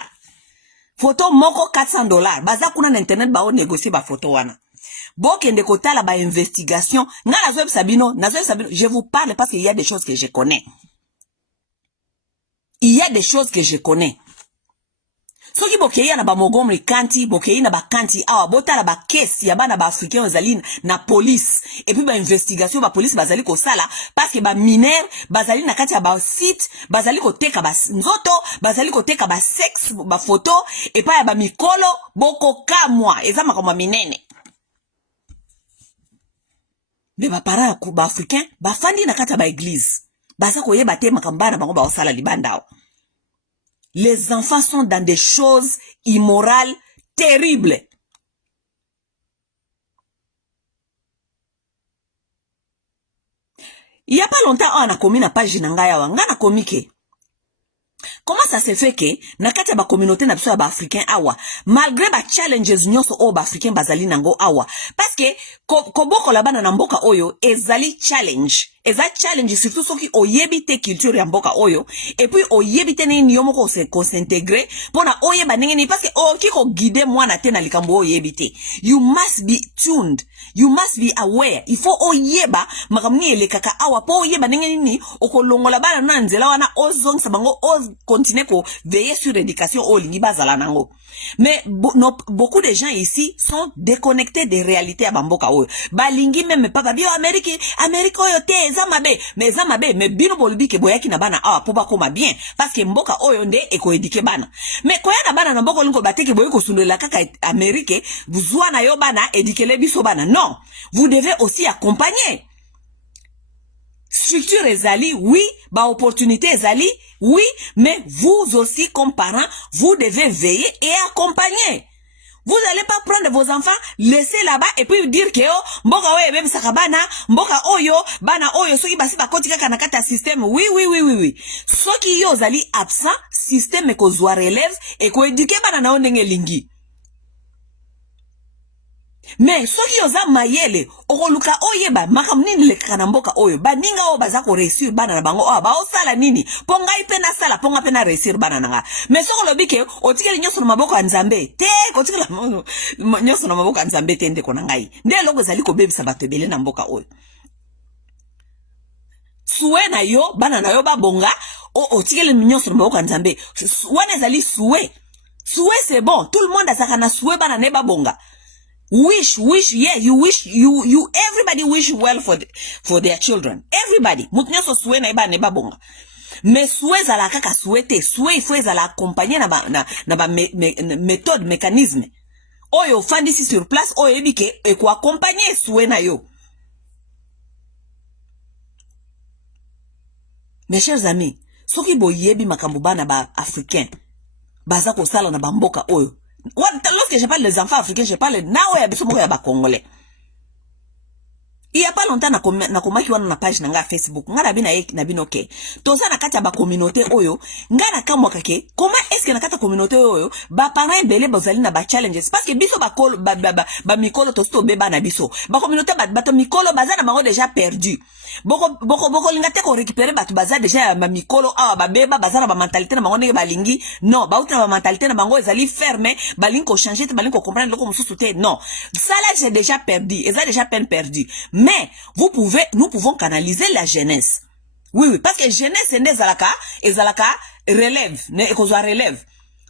Photo moko $400, baza kuna na internet ba o négocier ba photo wana. Bokende kotala ba investigation, nga nazoeb sabino, je vous parle parce qu'il y a des choses que je connais. Soki bokeya na ba Montgomery County, bokeya na ba County, awa botala ba case ya bana ba africain ozali na police, et puis ba investigation ba police bazali ko sala parce que ba mineur bazali na kati ya ba site, bazali ko teka ba nzoto, bazali ko teka ba sexe, ba photo, et pa ya ba mikolo boko kamwa, eza makoma minene. Mais ba parents ba africain ba fandi na kata ba église baza koyeba te makambana bango ba osala libanda. Les enfants sont dans des choses immorales terribles. Il y a pas longtemps on a commis na page na ngai awa ngana komike Comment ça se fait que na kati ya ba communauté na biso ya ba africain awa malgré ba challenges nyonso o ba africain bazali nango awa parce que koboko la bana na mboka oyo ezali challenge surtout soki oyebite culture ya mboka oyo et puis oyebite nini yo moko ko s'intégrer pona oyeba nini parce que oki ko guider mwana te na likambo oyebite. You must be tuned, you must be aware. Il faut oyeba makamni elekaka awa po oyeba nini okolongola bana na nzela wana ozong sabango continuer ko veiller sur l'éducation au lingi bazala nango. Mais beaucoup de gens ici sont déconnectés des réalités à bamboka oyo. Balingi même papa bio Amérique oyo te zamabe mais bino bolubi ke boyaki na bana awa po bakoma bien parce que mboka oyo nde eko éduquer bana. Mais koya na bana na mboka lingo bateke boyeko sundola kaka Amérique vous na yo bana éduquer biso bana. Non, vous devez aussi accompagner. Structure ezali, oui, ba opportunité ezali, oui, mais vous aussi comme parents, vous devez veiller et accompagner. Vous n'allez pas prendre vos enfants, laisser là-bas et puis dire que oh, mboka oyo bebe sakabana, mboka oyo, bana oyo, soki basi bakoti kaka na kata système. Oui. Soki yo zali absent, système ko zwa relève et ko éduquer bana na ondenge lingi. Mais soki yoza mayele okoluka oyeba makamnini lekaka na mboka oyo baninga o baza ko réussir bana na bango ba osala nini ponga ipena sala ponga pena réussir bana nanga. Mais soko lobike otikeli nyoso na maboko ya Nzambe te otikela nyoso na maboko ya Nzambe te ndeko na ngai nde loko zali ko bebisa bato ebele na mboka oyo. Suwe na yo bana na yo babonga otikeli nyoso na maboko ya Nzambe wana zali suwe c'est bon, tout le monde a sakana suwe bana ne babonga. Wish, yeah, you everybody wish well for their children. Everybody. Mutinyoso suwe na iba neba bonga. Mais suwe zala kaka suete, suwe ifwe zala accompagner na ba méthode, mécanisme. Oyo fandi si sur place, oyo ebike, eko accompagner suwe na yo. Mes chers amis, soki bo yebi makambuba na ba africain, baza ko sala na ba mboka oyo. Lorsque je parle des enfants africains, je parle nawe ya ba congolais. Il y a pas longtemps na komaki wana na page na Facebook nga na binoke toza na kati ya ba communauté oyo nga na kamwa kake comment est-ce que na kati ya communauté oyo ba parents bele bazali na ba challenges parce que biso ba mikolo to beba na biso ba communauté ba mikolo baza na bango déjà perdu boko linga te ko récupérer batu baza déjà ba mikolo ba beba baza na ba mentalité na bango ndenge balingi non ba uta ba mentalité na bango ezali fermé balingi ko changer te balingi ko comprendre loko mususu te non ça là c'est déjà perdu et ça déjà peine perdu. Mais nous pouvons canaliser la jeunesse. Oui, parce que jeunesse c'est ezalaka relève, relève.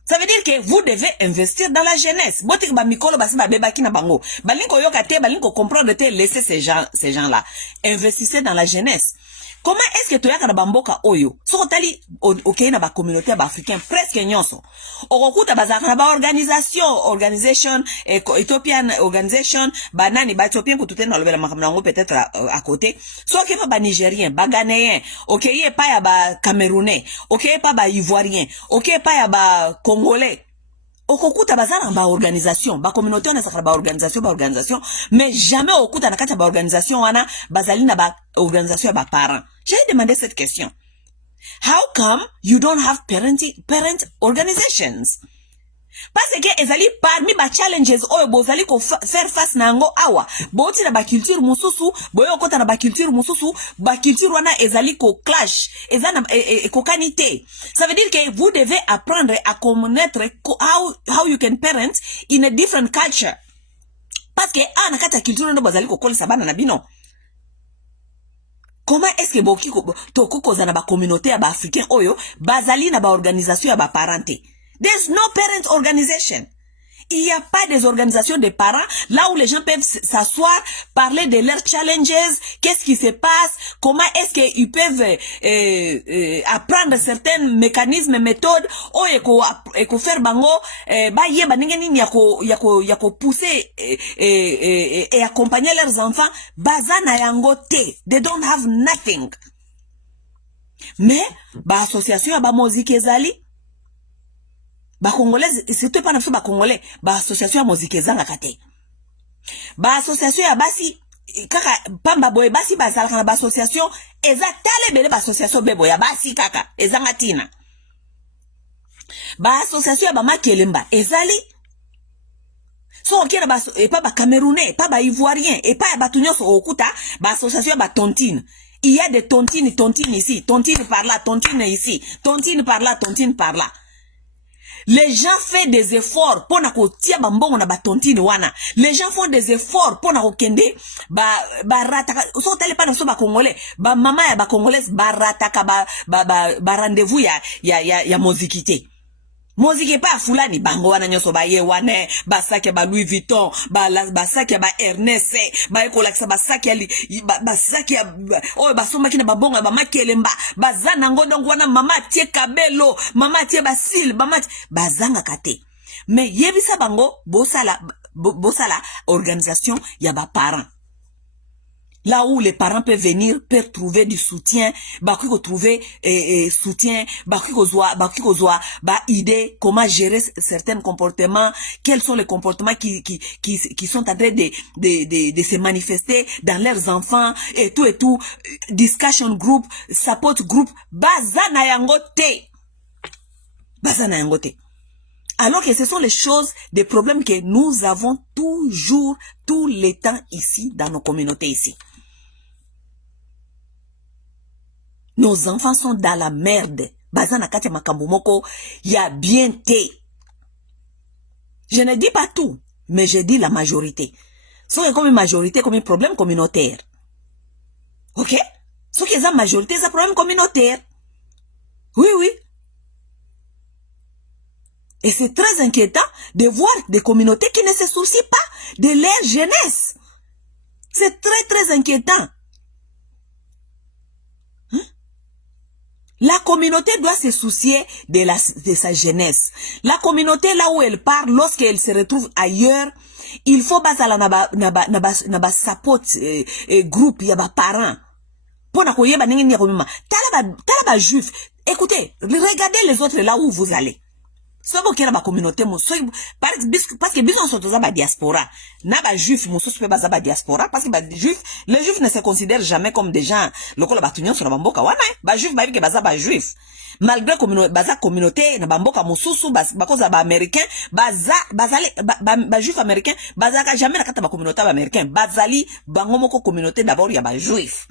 Ça veut dire que vous devez investir dans la jeunesse. Botik ba mikolo basi ba beba kina bango. Balinko yokate, balinko comprendre te laisser ces gens-là. Investissez dans la jeunesse. Comment est-ce que tu as bamboka oyo? So tali okay na ba communauté ba africain presque nyonso. Okukuta bazaka na ba organisation Ethiopian organization banani ba Ethiopian ko tutena lobela makamna ngo peut-être à côté. So ke pa ba Nigérien, ba Ghanéen, okay pa ya ba Camerounais, okay pa ba Ivoirien, okay pa ya ba Congolais. Okukuta bazana ba organisation, ba communauté na sakra ba organisation, mais jamais okuta na kati ba organisation wana bazali na ba organisation ba parents. J'ai demandé cette question. How come you don't have parent organizations? Parce que ezali parmi ba challenges oyo bozali ko faire face na ngo awa. Boti na ba culture mususu, boyo kota na ba culture mususu, ba culture wana ezali ko clash, ezana ko kanité. Ça veut dire que vous devez apprendre à connaître how you can parent in a different culture. Parce que na kata culture ndo bozali ko kolisa bana na bino. Comment est-ce que boki toko za na ba communauté ya ba africain oyo bazali na ba organisation ya ba parenté? There's no parent organization. Il n'y a pas des organisations de parents là où les gens peuvent s'asseoir, parler de leurs challenges, qu'est-ce qui se passe, comment est-ce qu'ils peuvent apprendre certains mécanismes, méthodes, eko faire bango, ba yeba ninge nini yako pousser et accompagner leurs enfants, bazana yango te. They don't have nothing. Mais ba association ya ba musique ezali ba congolais c'était pas na ba congolais ba association ya musique ezanga kate ba association ya basi kaka pamba boye basi bazala kana ba association eza tale bele ba association bebo ya basi kaka ezanga tina ba association ya ba makelemba ezali so okira ba et pas ba camerounais pas ba ivoirien et pas ba tunyoso okuta ba association ya ba tontine. Il y a des tontines ici, tontine par là, tontine ici, tontine par là, tontine par là. Les gens font des efforts pour na kotia bambongo na ba tontine wana. Les gens font des efforts pour na kokende ba rataka. So tele pas so ba congolais, ba mama ya ba congolaise ba rataka ba rendez-vous ya mozikité. Mozike pa fulani bango wana nyoso ba ye wane ba sac ba Louis Vuitton ba sac ba Ernest ba ekolakisa ba sac ba sac o ba soma kina babonga ba makelemba bazana ngondo wana mama tie kabelo mama tie basil mama bazanga kate mais yebisa bango bosala organisation ya ba parents. Là où les parents peuvent venir, peuvent trouver du soutien, trouver soutien, idée comment gérer certains comportements, quels sont les comportements qui sont en train de se manifester dans leurs enfants et tout, discussion group, support group, bazana yangote. Alors que ce sont les choses, des problèmes que nous avons toujours, tout le temps ici, dans nos communautés ici. Nos enfants sont dans la merde. Bazana kati makambumoko, ya bien té. Je ne dis pas tout, mais je dis la majorité. Ce qui est comme une majorité, comme un problème communautaire. Ok? Ce qui est la majorité, c'est un problème communautaire. Oui, oui. Et c'est très inquiétant de voir des communautés qui ne se soucient pas de leur jeunesse. C'est très, très inquiétant. La communauté doit se soucier de sa jeunesse. La communauté, là où elle part, lorsqu'elle se retrouve ailleurs, il faut basala naba support groupe ya ba parents. Pona koyeba ningi ya komima. Tala ba juif. Écoutez, regardez les autres là où vous allez. Sobo kera ba communauté parce que bison sont ba diaspora. Na ba juif mususu pe ba diaspora parce que les juifs ne se considèrent jamais comme des gens lokola batunyo sur la mboka wana. Ba juif ba ba juif. Malgré communauté na bamboka mususu bakoza ba américain ba juif américain bazaka jamais na kata ba communauté ba américain bazali bango moko communauté d'abord ya ba juif.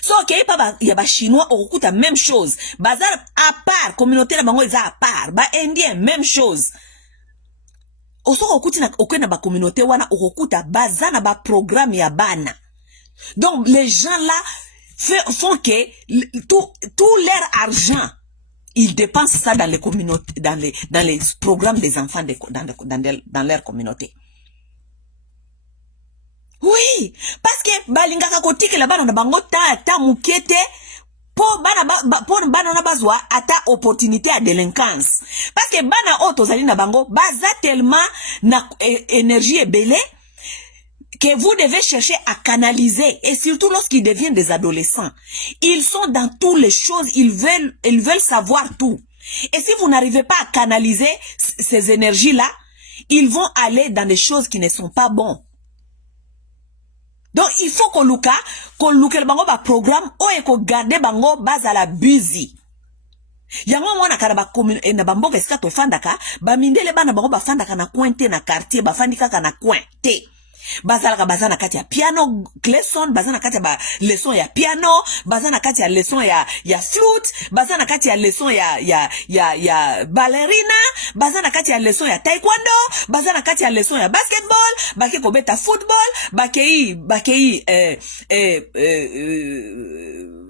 So okay pa ya ba chinois okuta même chose bazar à part communauté na bango eza à part ba indien même chose oso okuti na okena ba communauté wana okuta bazana ba programme ya bana. Donc les gens là font que tout leur argent ils dépensent ça dans les communautés dans les programmes des enfants dans leur communauté. Oui, parce que balingaka kotiki la bana na bango ta mukete po bana na bazwa ata opportunité à délinquance. Parce que bana otozali na bango baza tellement na énergie ebele que vous devez chercher à canaliser, et surtout lorsqu'ils deviennent des adolescents. Ils sont dans toutes les choses, ils veulent savoir tout. Et si vous n'arrivez pas à canaliser ces énergies-là, ils vont aller dans des choses qui ne sont pas bonnes. Donc, il faut qu'on look le bango ba programme, ou qu'on garde bango base à la busy. Yango mwana kara ba commune na bamboka esika to fandaka, ba mindele bana bango ba fandaka na cointe na quartier, ba fandika na cointe. Bazalaka bazana kati ya piano lesson, bazana kati ya ba leçon ya piano, bazana kati ya leçon ya flute, bazana kati ya leçon ya ballerina, bazana kati ya leçon ya taekwondo, bazana kati ya leçon ya basketball, bake ko beta football, bakei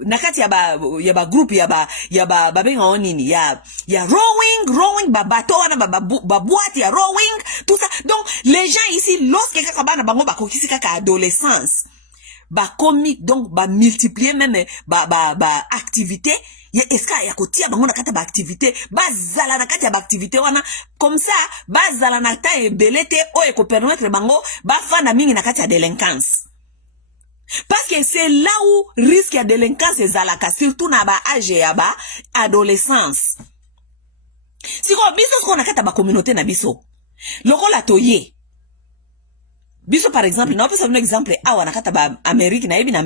nakati ya ba group ya ba benga onini ya rowing ba bateau wana ba boîte ya rowing, tout ça. Donc les gens ici lorsque kakabana bango ba kokisi kaka adolescence ba comique, donc ba multiplier même ba activité ya eska ya kotia bango nakata ba activité bazala nakata ba activité wana comme ça bazala nakata ebelete o eko permettre bango ba fana mingi nakata ya délinquance. Parce que c'est là où risque ya délinquance ezalaka, surtout na ba âge ya ba adolescence. Si ko biso ko nakata ba communauté na biso lokola toye Biso par exemple, na pesa un exemple awa nakata ba Amerique na yebi na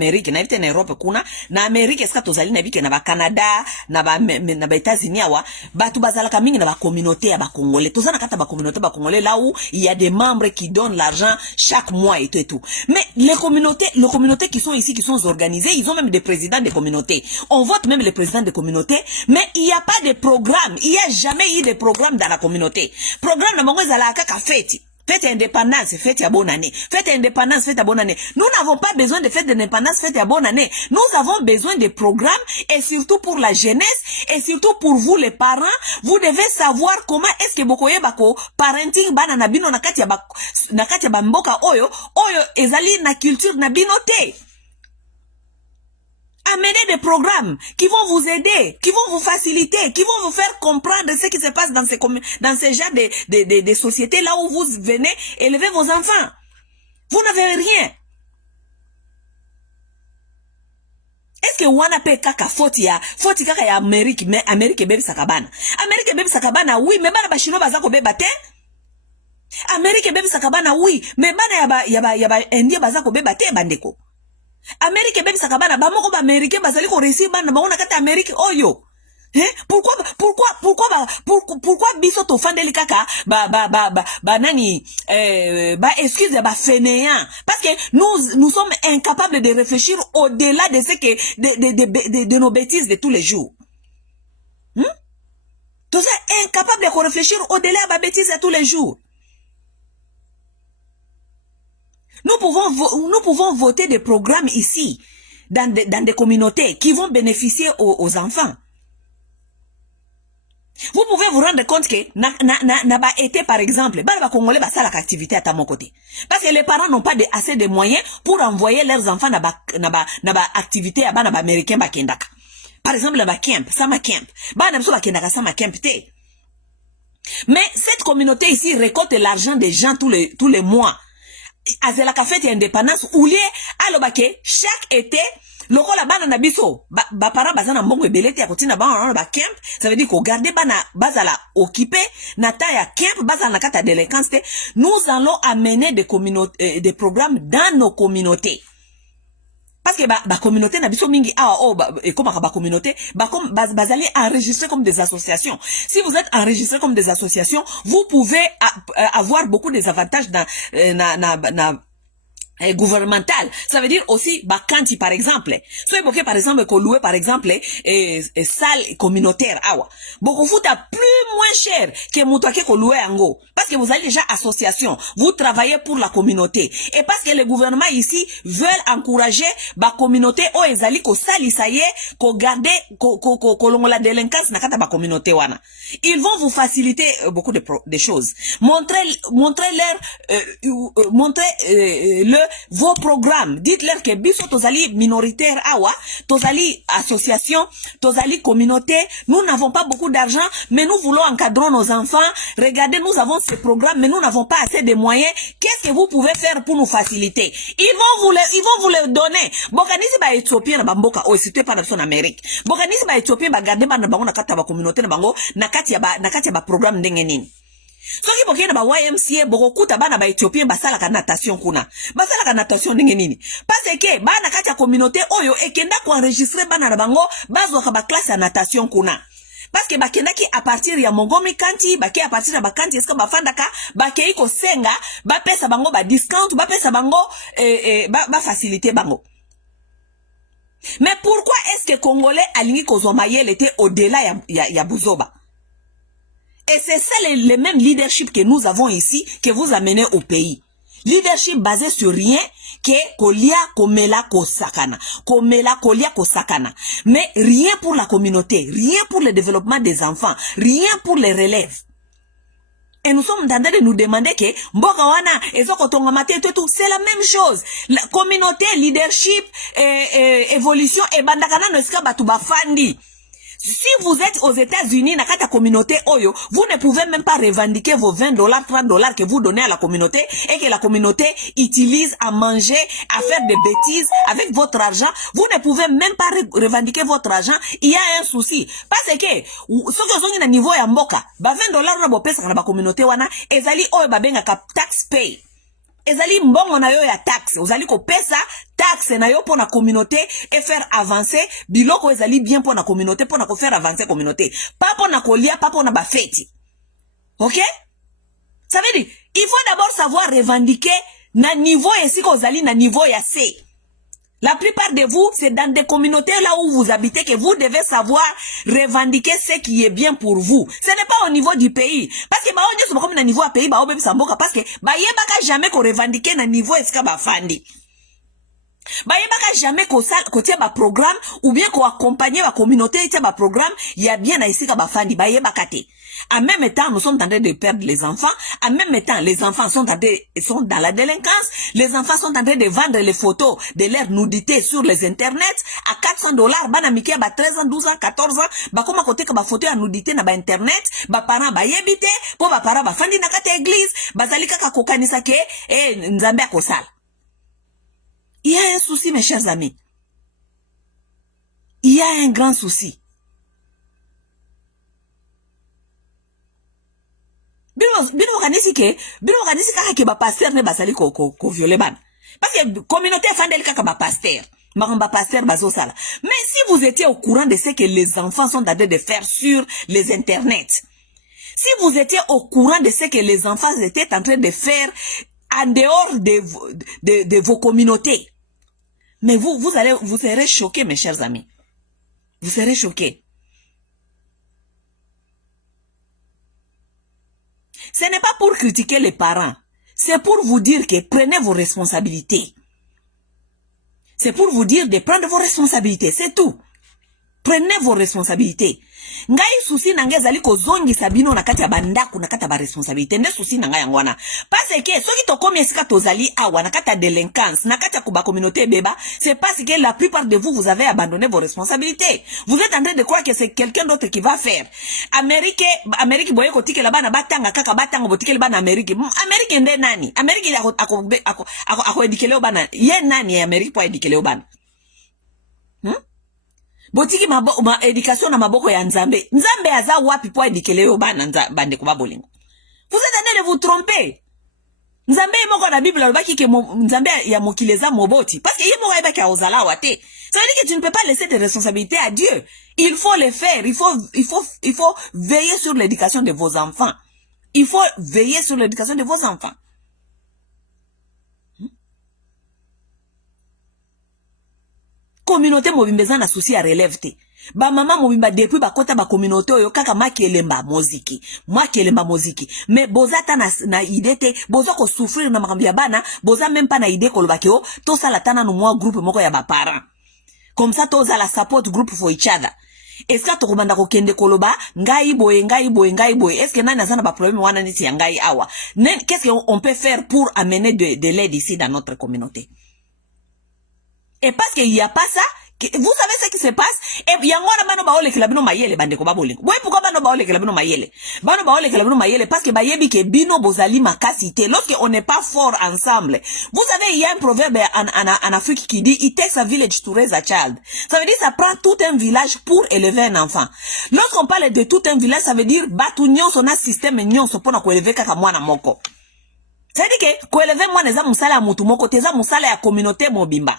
Europe kuna na Amerique eska tozali na bike na ba Canada na ba États-Unis awa batu bazalaka mingi na ba communauté ya ba Congolais. Tozana kata ba communauté ba Congolais là où il y a des membres qui donnent l'argent chaque mois et tout. Mais les communautés qui sont ici qui sont organisées, ils ont même des présidents de communautés. On vote même les présidents de communautés, mais il n'y a pas de programme. Il n'y a jamais eu de programme dans la communauté. Programme na mongo ezalaka ka fête. Fête indépendance, fête à bonne année. Fête indépendance, fête à bonne année. Nous n'avons pas besoin de fête d'indépendance, fête à bonne année. Nous avons besoin de programmes et surtout pour la jeunesse et surtout pour vous les parents, vous devez savoir comment est-ce que bokoye bako parenting bana na bino nakati ya mboka oyo ezali na culture na bino te. Amenez des programmes qui vont vous aider, qui vont vous faciliter, qui vont vous faire comprendre ce qui se passe dans ces genres de sociétés là où vous venez élever vos enfants. Vous n'avez rien. Est-ce que wana pe kaka foti kaka ya Amérique, mais Amérique bebe sakabana. Amérique bebe sakabana oui, mais bana ba chino bazako beba te. Amérique bebe sakabana oui, mais bana yaba Indien bazako beba te bandeko. Amérique bébé sakabana ba moko ba américain bazali ko réussir bana ba on kata Amérique oyo. Pourquoi biso to fandeli kaka nani excuse ba fainéant parce que nous sommes incapables de réfléchir au-delà de ce que de nos bêtises de tous les jours. Tout ça incapable de réfléchir au-delà de nos bêtises de tous les jours. Nous pouvons voter des programmes ici, dans des communautés qui vont bénéficier aux enfants. Vous pouvez vous rendre compte que n'a pas été par exemple, bah Congolais bah ça l'activité à mon côté, parce que les parents n'ont pas assez de moyens pour envoyer leurs enfants n'a pas activité à n'a pas américain bah kendaka. Par exemple là camp, sama camp, bah n'a pas kendaka sama camp te. Mais cette communauté ici récolte l'argent des gens tous les mois. Azela ka fête indépendance ou lié alobake chaque été lokola bana na biso ba para bazana mbongo ebelete ya kotina bana ba camp, ça veut dire ko garder bana bazala occupé na ta ya camp bazala na kata délinquance. Nous allons amener des programmes dans nos communautés. Parce que ba communauté na biso mingi comme ba communauté bazali enregistré comme des associations. Si vous êtes enregistré comme des associations, vous pouvez avoir beaucoup des avantages dans gouvernemental. Ça veut dire aussi bakanti par exemple. So évoqué par exemple qu'on louer par exemple salle communautaire awa. Beaucoup vous à plus moins cher que moutouake qu'on louer ango. Parce que vous avez déjà association, vous travaillez pour la communauté et parce que le gouvernement ici veulent encourager ba communauté o ezali ko sali ça y est ko garder ko longola délinquance na kata ba communauté wana. Ils vont vous faciliter beaucoup de choses. Montrez vos programmes. Dites-leur que biso tozali minoritaire awa, tozali association, tozali communauté. Nous n'avons pas beaucoup d'argent, mais nous voulons encadrer nos enfants. Regardez, nous avons ces programmes, mais nous n'avons pas assez de moyens. Qu'est-ce que vous pouvez faire pour nous faciliter? Ils vont vous le donner. Bokanisi ba Éthiopien na bamboka o situé pas dans son Amérique. Bokanisi ba Éthiopien ba garder ba na bango na kata ba communauté na bango na kati ya ba programme ndenge nini. Soki bokena ba YMCA bokokuta bana ba Éthiopien basala ka natation kuna. Basala ka natation ndenge nini? Parce que bana kati ya communauté oyo ekenda ko enregistrer bana na bango bazwa ka ba classe ya natation kuna. Parce que bakenda ki à partir ya Mongomi kanti, baki à partir ya bakanti eska bafanda ka bakei ko senga, ba pesa bango ba discount, ba pesa bango ba faciliter bango. Mais pourquoi est-ce que Congolais alingi kozwa mayele était au-delà ya Buzoba? Et c'est ça le même leadership que nous avons ici, que vous amenez au pays. Leadership basé sur rien, que kolia komela kosakana. Komela kolia kosakana. Mais rien pour la communauté, rien pour le développement des enfants, rien pour les relèves. Et nous sommes en train de nous demander que mboka wana ezoko tongamate tout, c'est la même chose. La communauté, leadership, évolution et bandakana no ska batu bafandi. Si vous êtes aux États-Unis, dans la communauté Oyo, vous ne pouvez même pas revendiquer vos $20, $30 que vous donnez à la communauté et que la communauté utilise à manger, à faire des bêtises avec votre argent. Vous ne pouvez même pas revendiquer votre argent. Il y a un souci. Parce que, ceux qui sont au niveau ya mboka, $20 na bo pesa na ba communauté wana, ezali oyo babenga ka tax pay. ezali mbongo na yo ya taxe ozali ko pesa taxe na yo pour la communauté et faire avancer biloko ezali bien pour la communauté pour na ko faire avancer communauté pas pour na kolia pas pour na ba fête. OK? Ça veut dire il faut d'abord savoir revendiquer na niveau ici ko zali na niveau ya C. La plupart de vous, c'est dans des communautés là où vous habitez que vous devez savoir revendiquer ce qui est bien pour vous. Ce n'est pas au niveau du pays. Parce que on dit comme na niveau à pays, on peut samboka parce que yebaka jamais ko revendiquer na niveau eska ba fandi. Yebaka jamais ko tia ba programme ou bien ko accompagner ba communauté tia ba programme ya bien na ici ka ba fandi yebaka te. En même temps, nous sommes en train de perdre les enfants. En même temps, les enfants sont dans la délinquance. Les enfants sont en train de vendre les photos de leur nudité sur les internets à $400. Bana miki ba 13 ans, 12 ans, 14 ans. Koma kote ka ba photo ya nudité na ba internet. Parents yebite. Po parents fandi na kata église. Bazali kaka kokanisa ke nzambe akosala. Il y a un souci, mes chers amis. Il y a un grand souci. Bino kanisi kaka ke ba pasteur ne basali ko violer ban. Parce que communauté fandel kaka ba pasteur. Maramba pasteur bazo sala. Mais si vous étiez au courant de ce que les enfants sont en train de faire sur les internets. Si vous étiez au courant de ce que les enfants étaient en train de faire en dehors de vos communautés. Mais vous serez choqués, mes chers amis. Vous serez choqués. Ce n'est pas pour critiquer les parents. C'est pour vous dire que prenez vos responsabilités. C'est pour vous dire de prendre vos responsabilités. C'est tout. Prenez vos responsabilités. Ngai souci na ngai zali ko zongi sabino na kati ya bandaku na kati ya ba responsabilité. Nde souci na ngai yangwana. Parce que soki to komi esika tozali awa na kati ya délinquance, na kati ya kuba communauté beba, c'est parce que la plupart de vous avez abandonné vos responsabilités. Vous êtes en train de croire que c'est quelqu'un d'autre qui va faire. Amérique boye ko tikela bana batanga kaka batanga botikela bana Amérique. Amérique nde nani? Amérique ako edikele bana. Ye nani Amérique po edikele bana? Botiki ma éducation na maboko ya nzambe. Nzambe aza wapi po edikele yo bana bande ko babolingo. Vous êtes en train de vous tromper. Nzambe moko na Bible lobaki ke nzambe ya mokileza moboti parce que yemo ba ka ozala wate. Ça veut dire que tu ne peux pas laisser tes responsabilités à Dieu. Il faut les faire. Il faut veiller sur l'éducation de vos enfants. Il faut veiller sur l'éducation de vos enfants. Communauté mobimba na souci à relève te. Ba maman mobimba depuis ba kota ba communauté oyo kaka makelemba moziki. Mais bozata na idée te, boza ko souffrir na makambi ya bana, boza même pas na idée ko lobaki o, to sala tana no mwa groupe moko ya ba parents. Comme ça to za la support group for each other. Est-ce que to komanda ko kende koloba ngai boye est-ce que nani azana ba problème wana niti ya ngai awa. Qu'est-ce qu'on peut faire pour amener de l'aide ici dans notre communauté? Et parce qu'il n'y a pas ça, vous savez ce qui se passe? Et bien, on a baole kilabino mayele bande ko babolingo. Oui, pourquoi bano baole kilabino mayele? Bano baole kilabino mayele parce que bayebi ke bino bozali makasite. Lorsque on n'est pas fort ensemble. Vous savez, il y a un proverbe en Afrique qui dit it takes a village to raise a child. Ça veut dire ça prend tout un village pour élever un enfant. Lorsqu'on parle de tout un village, ça veut dire batu nyonso na système nyonso pona ko élever kaka mwana moko. Ça veut dire que ko élever mwana za musala ya mutu moko, teza musala ya communauté mobimba.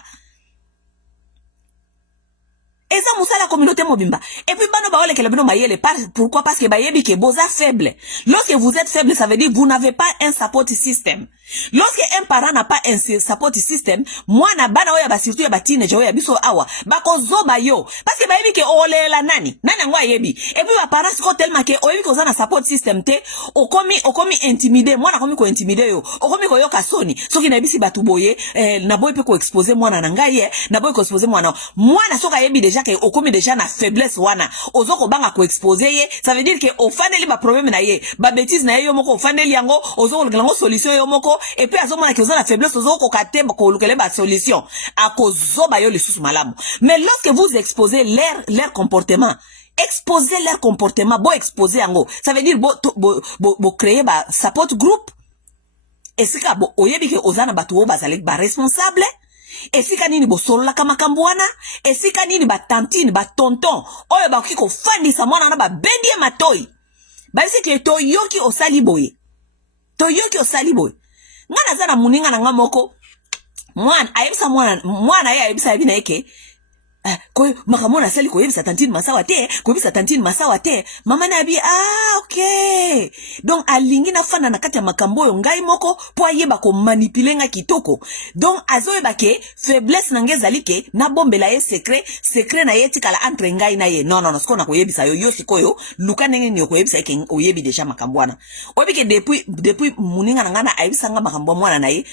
Et ça, moussa la communauté mobimba. Et puis, bano baole ke labino mayele. Pourquoi? Parce que bayebi ke boza faible. Lorsque vous êtes faible, ça veut dire que vous n'avez pas un support system. Lorsque un parent n'a pas un support system, moi na bana oya ba surtout ya ba teenager oya biso awa, bako zoba yo. Parce que bayebi ke ole la nani ngwa yebi. Et puis ba parents ko tellement ke oyebi ko za na support system te, okomi intimider, moi na komi ko intimider yo. Okomi ko yo kasoni. Soki na bisi batu boye, na boy pe ko exposer moi na ngaye, na boy ko exposer moi na soka yebi déjà que okomi déjà na faiblesse wana. Ozoko banga ko exposer ye, ça veut dire que ofaneli ba problème na ye, ba bêtise na ye yo moko ofaneli yango, ozoko lango solution yo moko. Et puis azomona ke la faiblesse ozoko kate ko lukele ba solution akozoba yo lisusu malamu. Mais lorsque vous exposez leur comportement, exposez leur comportement, bo exposer yango, ça veut dire bo créer ba support group. Et sika bo oyebi ke ozana batu o bazali ba responsable. Et sika nini bo solola kama kambwana, et sika nini ba tantine ba tonton oyo ba kiko fandisa mwana na ba bendie matoi. Ba siki to yoki osali boye. To yoki osali boye. ngana zana muninga na ngamoko mwana ayebisa mwana ye ayebisa bina yake ko makamona sali ko yebisa tantine masawa te ko yebisa tantine masawa te mama na bi okay donc alingi na fana na kati ya makambo yo ngai moko po ayeba ko manipuler nga kitoko donc azoyeba ke faiblesse na ngezali ke na bombela ye secret na ye tikala entre ngai na ye non sikona ko yebisa yo sikoyo luka ndenge ni ko yebisa ke oyebi deja makambo wana oyebi ke depuis muninga ngana ayebisa nga makambo mwana na ye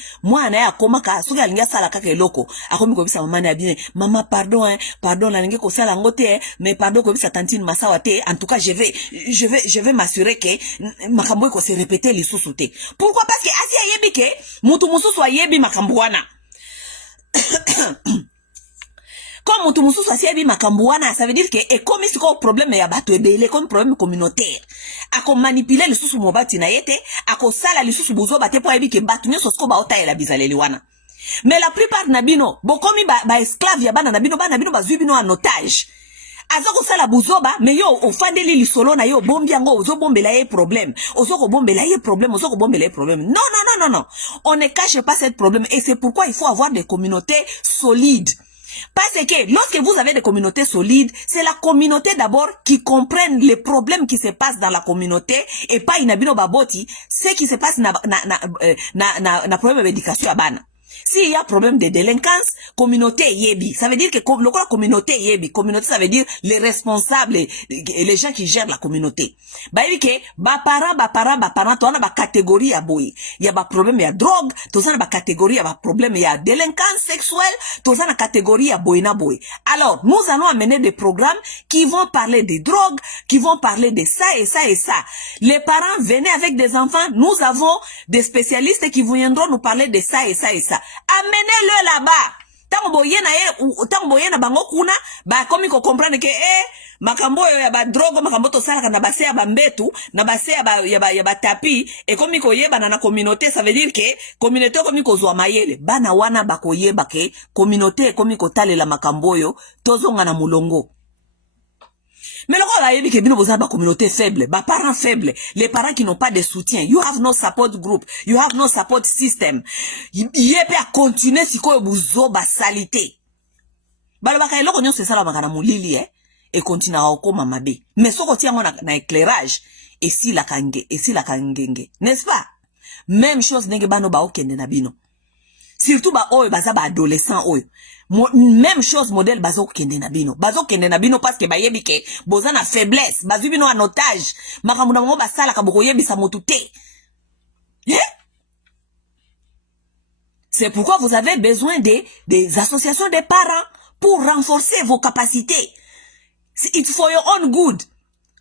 akomaka soki alingi asala kaka eloko akomi ko yebisa mama na bien mama pardon la ko sala ngote mais pardon ko bisa tantine masawa te en tout cas je vais m'assurer que makambo ko se répéter les sous-souté pourquoi parce que asi ayebi ke mutu mususu ayebi makambo wana comme mutu mususu ayebi makambo wana ça veut dire que et comme c'est quoi problème ya bato ebele comme problème communautaire ako manipuler les sous mobati na yete ako sala les sous bozo bate po ayebi ke bato nyoso sko ba otayela bizaleli wana. Mais la plupart nabino bokomi ba esclave ya bana nabino bazwi bino en otage azoko sala buzoba mais yo ofandeli lisolo na yo bombi yango ozobombela ye problème ozoko bombela ye problème non on ne cache pas ce problème et c'est pourquoi il faut avoir des communautés solides. Parce que lorsque vous avez des communautés solides, c'est la communauté d'abord qui comprenne les problèmes qui se passent dans la communauté et pas inabino baboti ce qui se passe na problème d'éducation à bana. S'il y a problème de délinquance, communauté yebi. Ça veut dire que le communauté yebi. Communauté, ça veut dire les responsables et les gens qui gèrent la communauté. Bah, yebi que, parent, toi, on a ba catégorie à boy. Il y a ba problème, il y a drogue. Toi, on a ba catégorie, il y a problème, il y a délinquance sexuelle. Toi, on a catégorie à boy na boy. Alors, nous allons amener des programmes qui vont parler des drogues, qui vont parler de ça et ça et ça. Les parents, venez avec des enfants. Nous avons des spécialistes qui viendront nous parler de ça et ça et ça. Amenez-le là-bas. Tango boye na bango kuna ba komi ko comprendre que makambo yo ya ba drogue makambo to sala na base ya bambetu na base ya ba tapi et komi ko yeba na communauté ça veut dire que communauté komi ko zwa mayele bana wana ba ko yeba ke communauté komi ko talela makambo yo tozonga na mulongo. Mais le roi va dire que vous avez une communauté faible, bah parents faibles, les parents qui n'ont pas de soutien. You have no support group, you have no support system. Il peut continuer si quoi vous ba salité. Bah le baka eloko nyo c'est ça la makana mulili et continue à okoma mabe. Mais so kotia ngona na éclairage et si la kangenge, n'est-ce pas? Même chose nenge bano ba okende na bino. Surtout ba oyo baza ba adolescent oyo. Même chose modèle bazo kende na bino parce que ba yebi ke boza na faiblesse bazu bino en otage makamuna mo basala ka boko yebi sa motuté. C'est pourquoi vous avez besoin des associations de parents pour renforcer vos capacités. It's for your own good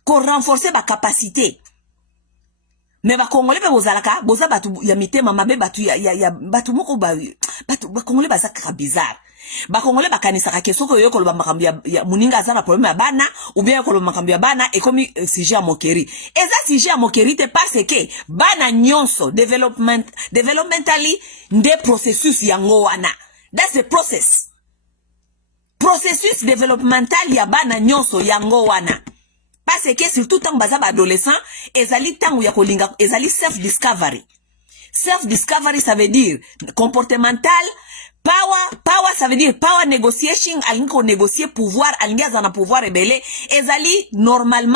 pour renforcer ba capacité. Mais ba congolais be bozalaka boza batu ya mitema mabe batu ya batu moko ba congolais baza ka bizarre. Ba congolais bakanisa ka kesoko yo koloba makambi ya muninga azana problème ya bana ou bien koloba makambi ya bana et comme sujet à moquerie. Et ça sujet à moquerie te parce que bana nyonso developmentally nde processus yango wana. That's the process. Processus développemental ya bana nyonso yango wana. Parce que surtout tant baza adolescent, ezali tangu ya kolinga, ezali self-discovery. Self-discovery, ça veut dire comportemental. Power, ça veut dire power negotiation, alinko négocier pouvoir, alinga zana pouvoir rebelle. Ezali normal,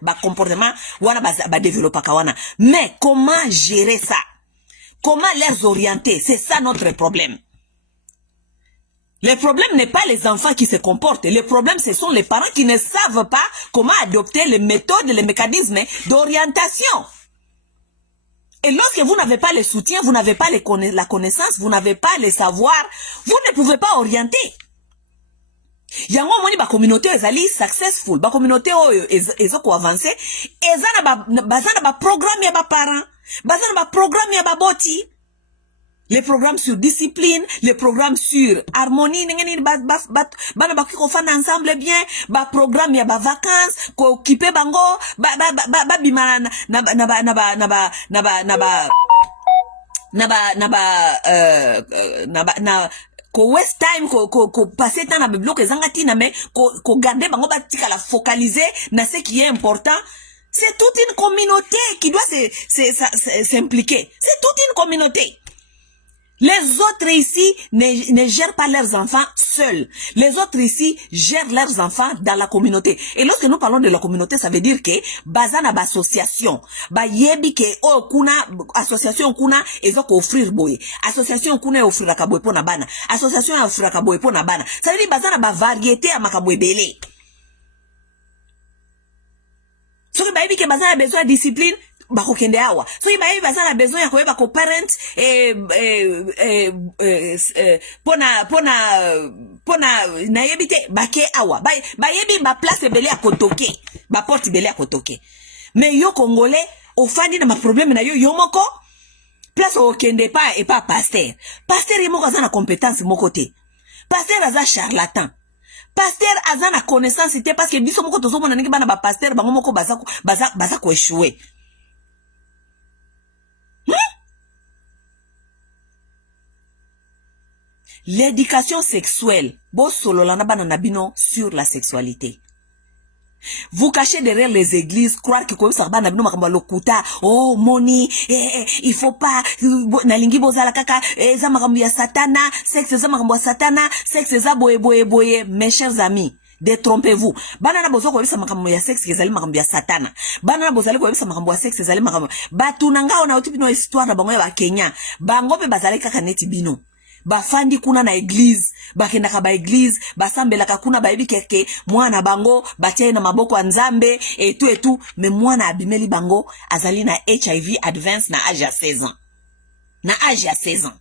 ba comportement, wana ba développer kawana. Mais comment gérer ça? Comment les orienter? C'est ça notre problème. Le problème n'est pas les enfants qui se comportent. Le problème, ce sont les parents qui ne savent pas comment adopter les méthodes, les mécanismes d'orientation. Et lorsque vous n'avez pas le soutien, vous n'avez pas la connaissance, vous n'avez pas le savoir, vous ne pouvez pas orienter. Yango moni ba communauté ezali successful, ba communauté oyo ezoko avancer, ezana ba programme ya ba parents, bazana ba programme ya ba boti. Les programmes sur discipline, les programmes sur harmonie, bana ba kiko fana ensemble bien, ba programme ya ba vacances, ko kipe bango, ba bimana ko waste time ko passer temps na bloc ezanga tina mais ko garder bango ba tika la focaliser na ce qui est important. C'est toute une communauté qui doit s'impliquer. C'est toute une communauté. Les autres ici ne gèrent pas leurs enfants seuls. Les autres ici gèrent leurs enfants dans la communauté. Et lorsque nous parlons de la communauté, ça veut dire que bazana ba association, ba yebi ke o kuna association kuna ezoko offrir boy. Association kuna offrir akaboy pona bana. Association offrir akaboy pona bana. Ça veut dire bazana ba variété à makaboy belé. So ba yebi ke bazana besoin de discipline. Bako kende awa. So iba yebi bazana besoin ya koyeba ko parent pona na yebite bake awa. Ba yebi ba place belé à kotoke. Ba porte belé à kotoke. Mais yo congolais ofandi na ma problème na yo yomoko place au kende pas et pas pasteur. Pasteur yemoko azana compétence moko te. Pasteur aza charlatan. Pasteur azana connaissance te parce que biso moko tozomona ningi bana ba pasteur bango moko baza ko échouer. L'éducation sexuelle, bo solo lana banana bino sur la sexualité. Vous cachez derrière les églises, croire que comme ça banana bino makamba lokuta, oh moni, il faut pas nalingi bozala kaka, za makambo ya satana, sexe za makambo ya satana, sexe za boye. Mes chers amis, détrompez-vous. Banana bozo ko bisa makambo ya sexe ezali makambo ya satana. Banana bozali ko bisa makambo ya sexe ezali makambo. Batuna ngao na otipi no histoire na bango ya Kenya. Bango pe bazali kaka neti bino. Bafandi kuna na église, bakenda ka ba église, basambela ka kuna ba keke, mwana bango, batia na maboko ya Nzambe, et tout, mais mwana abimeli bango, azali na HIV advance na âge à 16 ans. Na âge à 16 ans.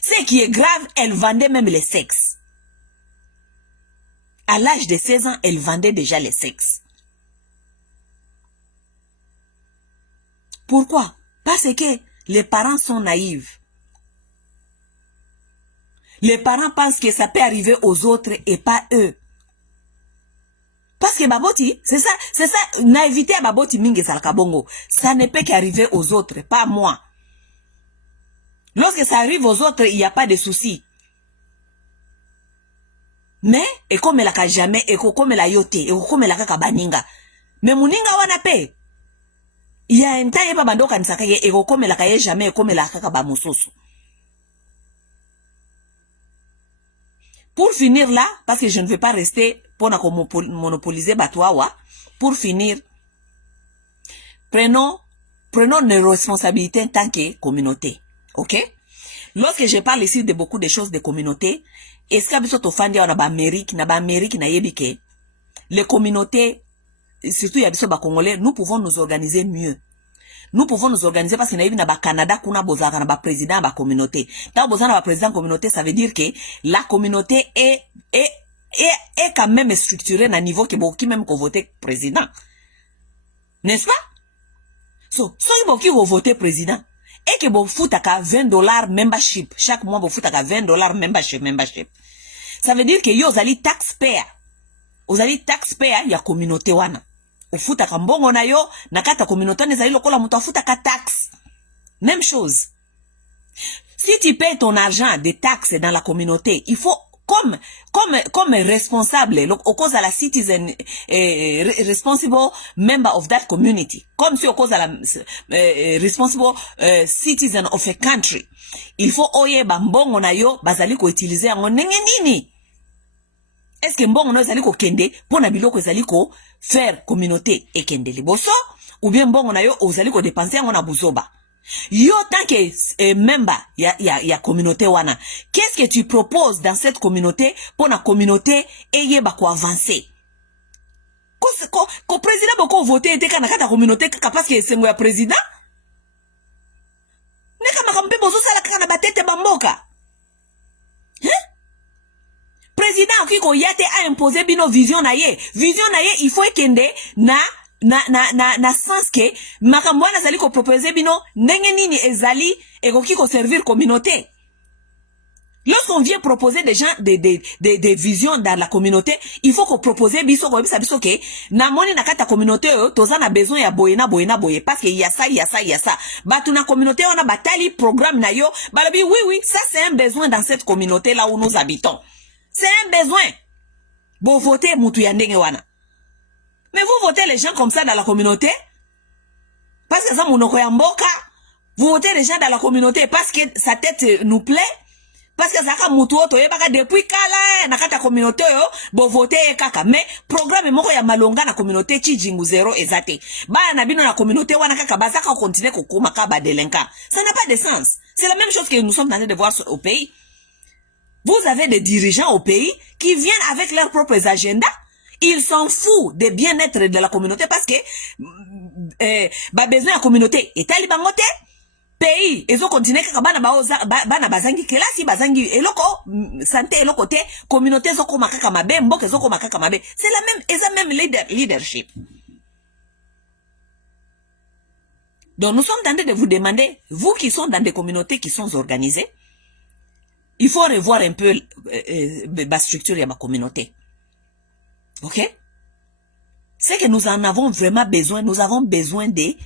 Ce qui est grave, elle vendait même les sexes. À l'âge de 16 ans, elle vendait déjà les sexes. Pourquoi? Parce que les parents sont naïfs. Les parents pensent que ça peut arriver aux autres et pas eux. Parce que baboti, c'est ça, naïveté à baboti mingi salkabongo. Ça ne peut qu'arriver aux autres, pas moi. Lorsque ça arrive aux autres, il n'y a pas de souci. Mais, et comme la ka jamais, et comme la yote, et comme la kaka baninga. Mais muninga wana pe. Il y a un temps, yeba bando kanisakaye, et comme la kaye jamais, et comme la kaka bamusoso. Pour finir là, parce que je ne vais pas rester pour monopoliser Batouawa, pour finir, prenons nos responsabilités en tant que communauté. Ok? Lorsque je parle ici de beaucoup de choses de communauté, est-ce qu'il y a des fandi na Amérique na yebike, les communautés, surtout il y a des Congolais, nous pouvons nous organiser mieux. Nous pouvons nous organiser parce que na na Canada kuna bozaka na ba président ba communauté. Tant bozana ba président communauté, ça veut dire que la communauté est quand même structurée na niveau que boki même ko voter président. N'est-ce pas? So boki ko voter président et que bo futaka $20 membership chaque mois, bo futaka $20 membership. Ça veut dire que yo zali taxpayer. Ozali taxpayer ya communauté wana. Ufuta kambongo na yo, nakata communauté nezali lokola mutu afuta ka taxe. Même chose. Si tu payes ton argent de taxes dans la communauté, il faut, comme responsable, au cause à la citizen, responsible member of that community, comme si au cause à la responsible citizen of a country, il faut oye bambongo na yo, bazali ko utiliser en nini. Est-ce que mbongo na zali ko kende, pona biloko ezali ko faire communauté et kende liboso, ou bien mbongo na yo, ozali ko dépenser en na buzoba. Yo, tant que member ya communauté wana, qu'est-ce que tu proposes dans cette communauté pour la communauté eye ba ko avancer? Ko président boko voter te kana kata communauté kaka parce que sengo ya président? Neka makambe bozo sala kaka na batete bamboka. Hein? Président qui ko yate a imposé bino vision na ye. Vision na ye, il faut ekende na sens que makambo wana zali ko proposer bino ndenge nini ezali ekoki ko servir communauté. Lorsqu'on vient proposer des gens des visions dans la communauté, il faut qu'on propose biso ko bisa biso ke na moni na kata communauté toza na besoin ya boye parce que il y a ça. Batu na communauté on a batali programme na yo, balabi oui, ça c'est un besoin dans cette communauté là où nous habitons. C'est un besoin. Bo voter mutu ya ndenge wana. Mais vous votez les gens comme ça dans la communauté? Parce que ça, monoko ya mboka. Vous votez les gens dans la communauté parce que sa tête nous plaît? Parce que ça ka mutu oto yebaka depuis kala na kata communauté yo bo voter kaka mais programme moko ya malonga na communauté Chijingu zero ezate ba na bino na communauté wana kaka bazaka continuer kokoma ka ba délinquant. Ça n'a pas de sens. C'est la même chose que nous sommes en train de voir au pays. Vous avez des dirigeants au pays qui viennent avec leurs propres agendas. Ils s'en foutent des bien-être de la communauté parce que ba besoin la communauté et talibangote pays ils ont continué kaka bana bazangi kelasi bazangi eloko santé eloko te communauté zoko makaka mabe mboke zoko makaka mabe. C'est la même leadership. Donc nous sommes en train de vous demander, vous qui sont dans des communautés qui sont organisées, il faut revoir un peu la structure de ma communauté. Ok? C'est que nous en avons vraiment besoin. Nous avons besoin des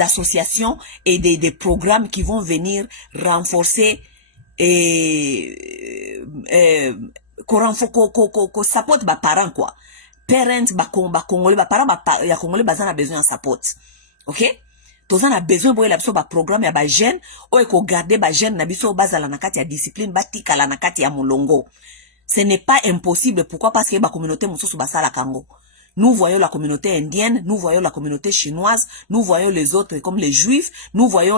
associations et des programmes qui vont venir renforcer et qu'on supporte les parents quoi. Parents congolais parents ya congolais bazana besoin de support. OK? Tous on a besoin de la programme ya ba jeune ou ko garder ba jeune na biso bazala na kati ya discipline batika la na kati ya molongo. Ce n'est pas impossible. Pourquoi? Parce que la communauté mususu basala kango. Nous voyons la communauté indienne, nous voyons la communauté chinoise, nous voyons les autres comme les juifs, nous voyons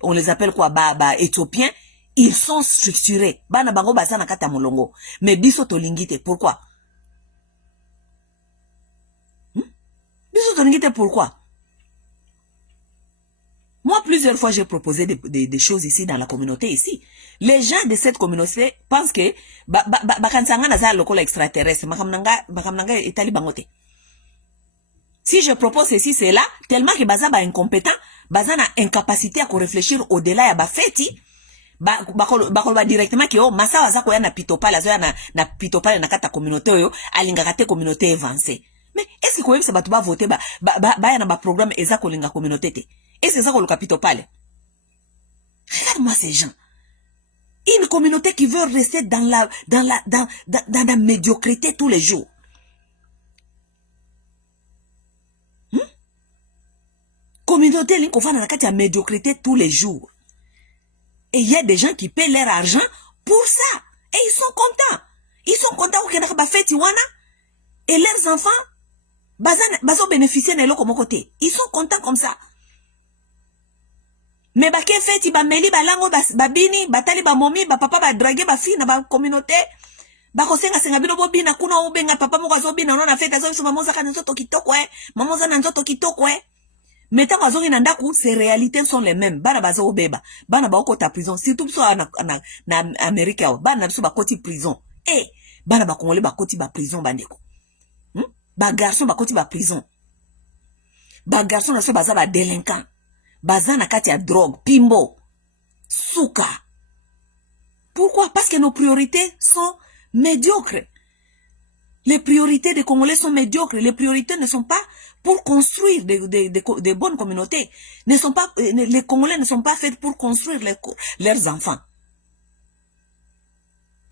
on les appelle quoi, éthiopiens. Ils sont structurés. Bana bango basana kata molongo. Mais biso tolingite, pourquoi? Biso tolingite, pourquoi? Moi, plusieurs fois, j'ai proposé des choses ici dans la communauté ici. Les gens de cette communauté pensent que extraterrestre, si je propose ceci, c'est là, tellement que baza ba incompétent, baza na incapacité à réfléchir au-delà ya ba feti, ba directement que oh masa waza ko ya na pitopala, zo ya na pitopala na kata communauté yo, alinga kate communauté avancée. Mais est-ce que quoi ça ba tu ba voter ba ya na ba programme eza ko linga communauté te? Est-ce que ça ko le pitopale? Regarde-moi ces gens. Une communauté qui veut rester dans la médiocrité tous les jours. Communauté qui va dans la médiocrité tous les jours. Et il y a des gens qui paient leur argent pour ça. Et ils sont contents. Ils sont contents qu'ils n'ont pas fait Tiwana. Et leurs enfants, bazo bénéficier de l'autre côté. Ils sont contents comme ça. Mais ba ke feti ba meli ba lango ba bini ba tali ba momi ba papa ba draguer ba fi na ba communauté ba ko senga bino bo bina kuna ubenga papa mo zo bina na feta zo maman za kana nzoto kitoko maman za na nzoto kitoko mais tant bazo ina ndaku ces réalités sont les mêmes bana bazo obeba bana ba okota prison surtout so na Amérique bana biso ba koti prison bana ba congolais ba koti ba prison bandeko ba garçon ba koti ba prison ba garçon na so baza ba délinquant bazana kati ya drogue, pimbo, souka. Pourquoi? Parce que nos priorités sont médiocres. Les priorités des Congolais sont médiocres. Les priorités ne sont pas pour construire des bonnes communautés. Les Congolais ne sont pas faits pour construire leurs enfants.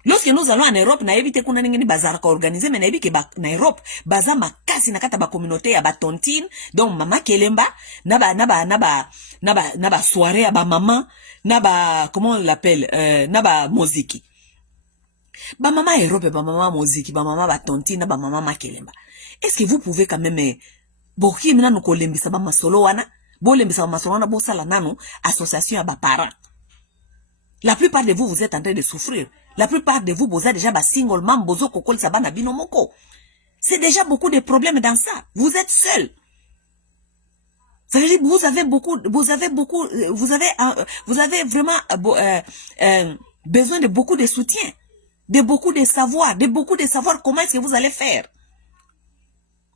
Lorsque nous allons en Europe, na évité qu'on a n'ingeni bazar ka organiser, mais na évité que na Europe, bazar makasi na kata ba communauté ya ba tontine, donc mama kelemba, naba soirée ya ba maman, comment on l'appelle, naba moziki. Ba mama Europe, ba mama moziki, ba mama ba tontine, ba mama makelemba. Est-ce que vous pouvez quand même, boki mina no kolembisa ba masolo wana, bo lembisa ba masolo wana bo sala nanu, association ya ba parents. La plupart de vous, vous êtes en train de souffrir. La plupart de vous, vous êtes déjà single man, bozo kokol sabana binomoko. C'est déjà beaucoup de problèmes dans ça. Vous êtes seul. Ça veut dire vous avez vraiment besoin de beaucoup de soutien, de beaucoup de savoir comment est-ce que vous allez faire.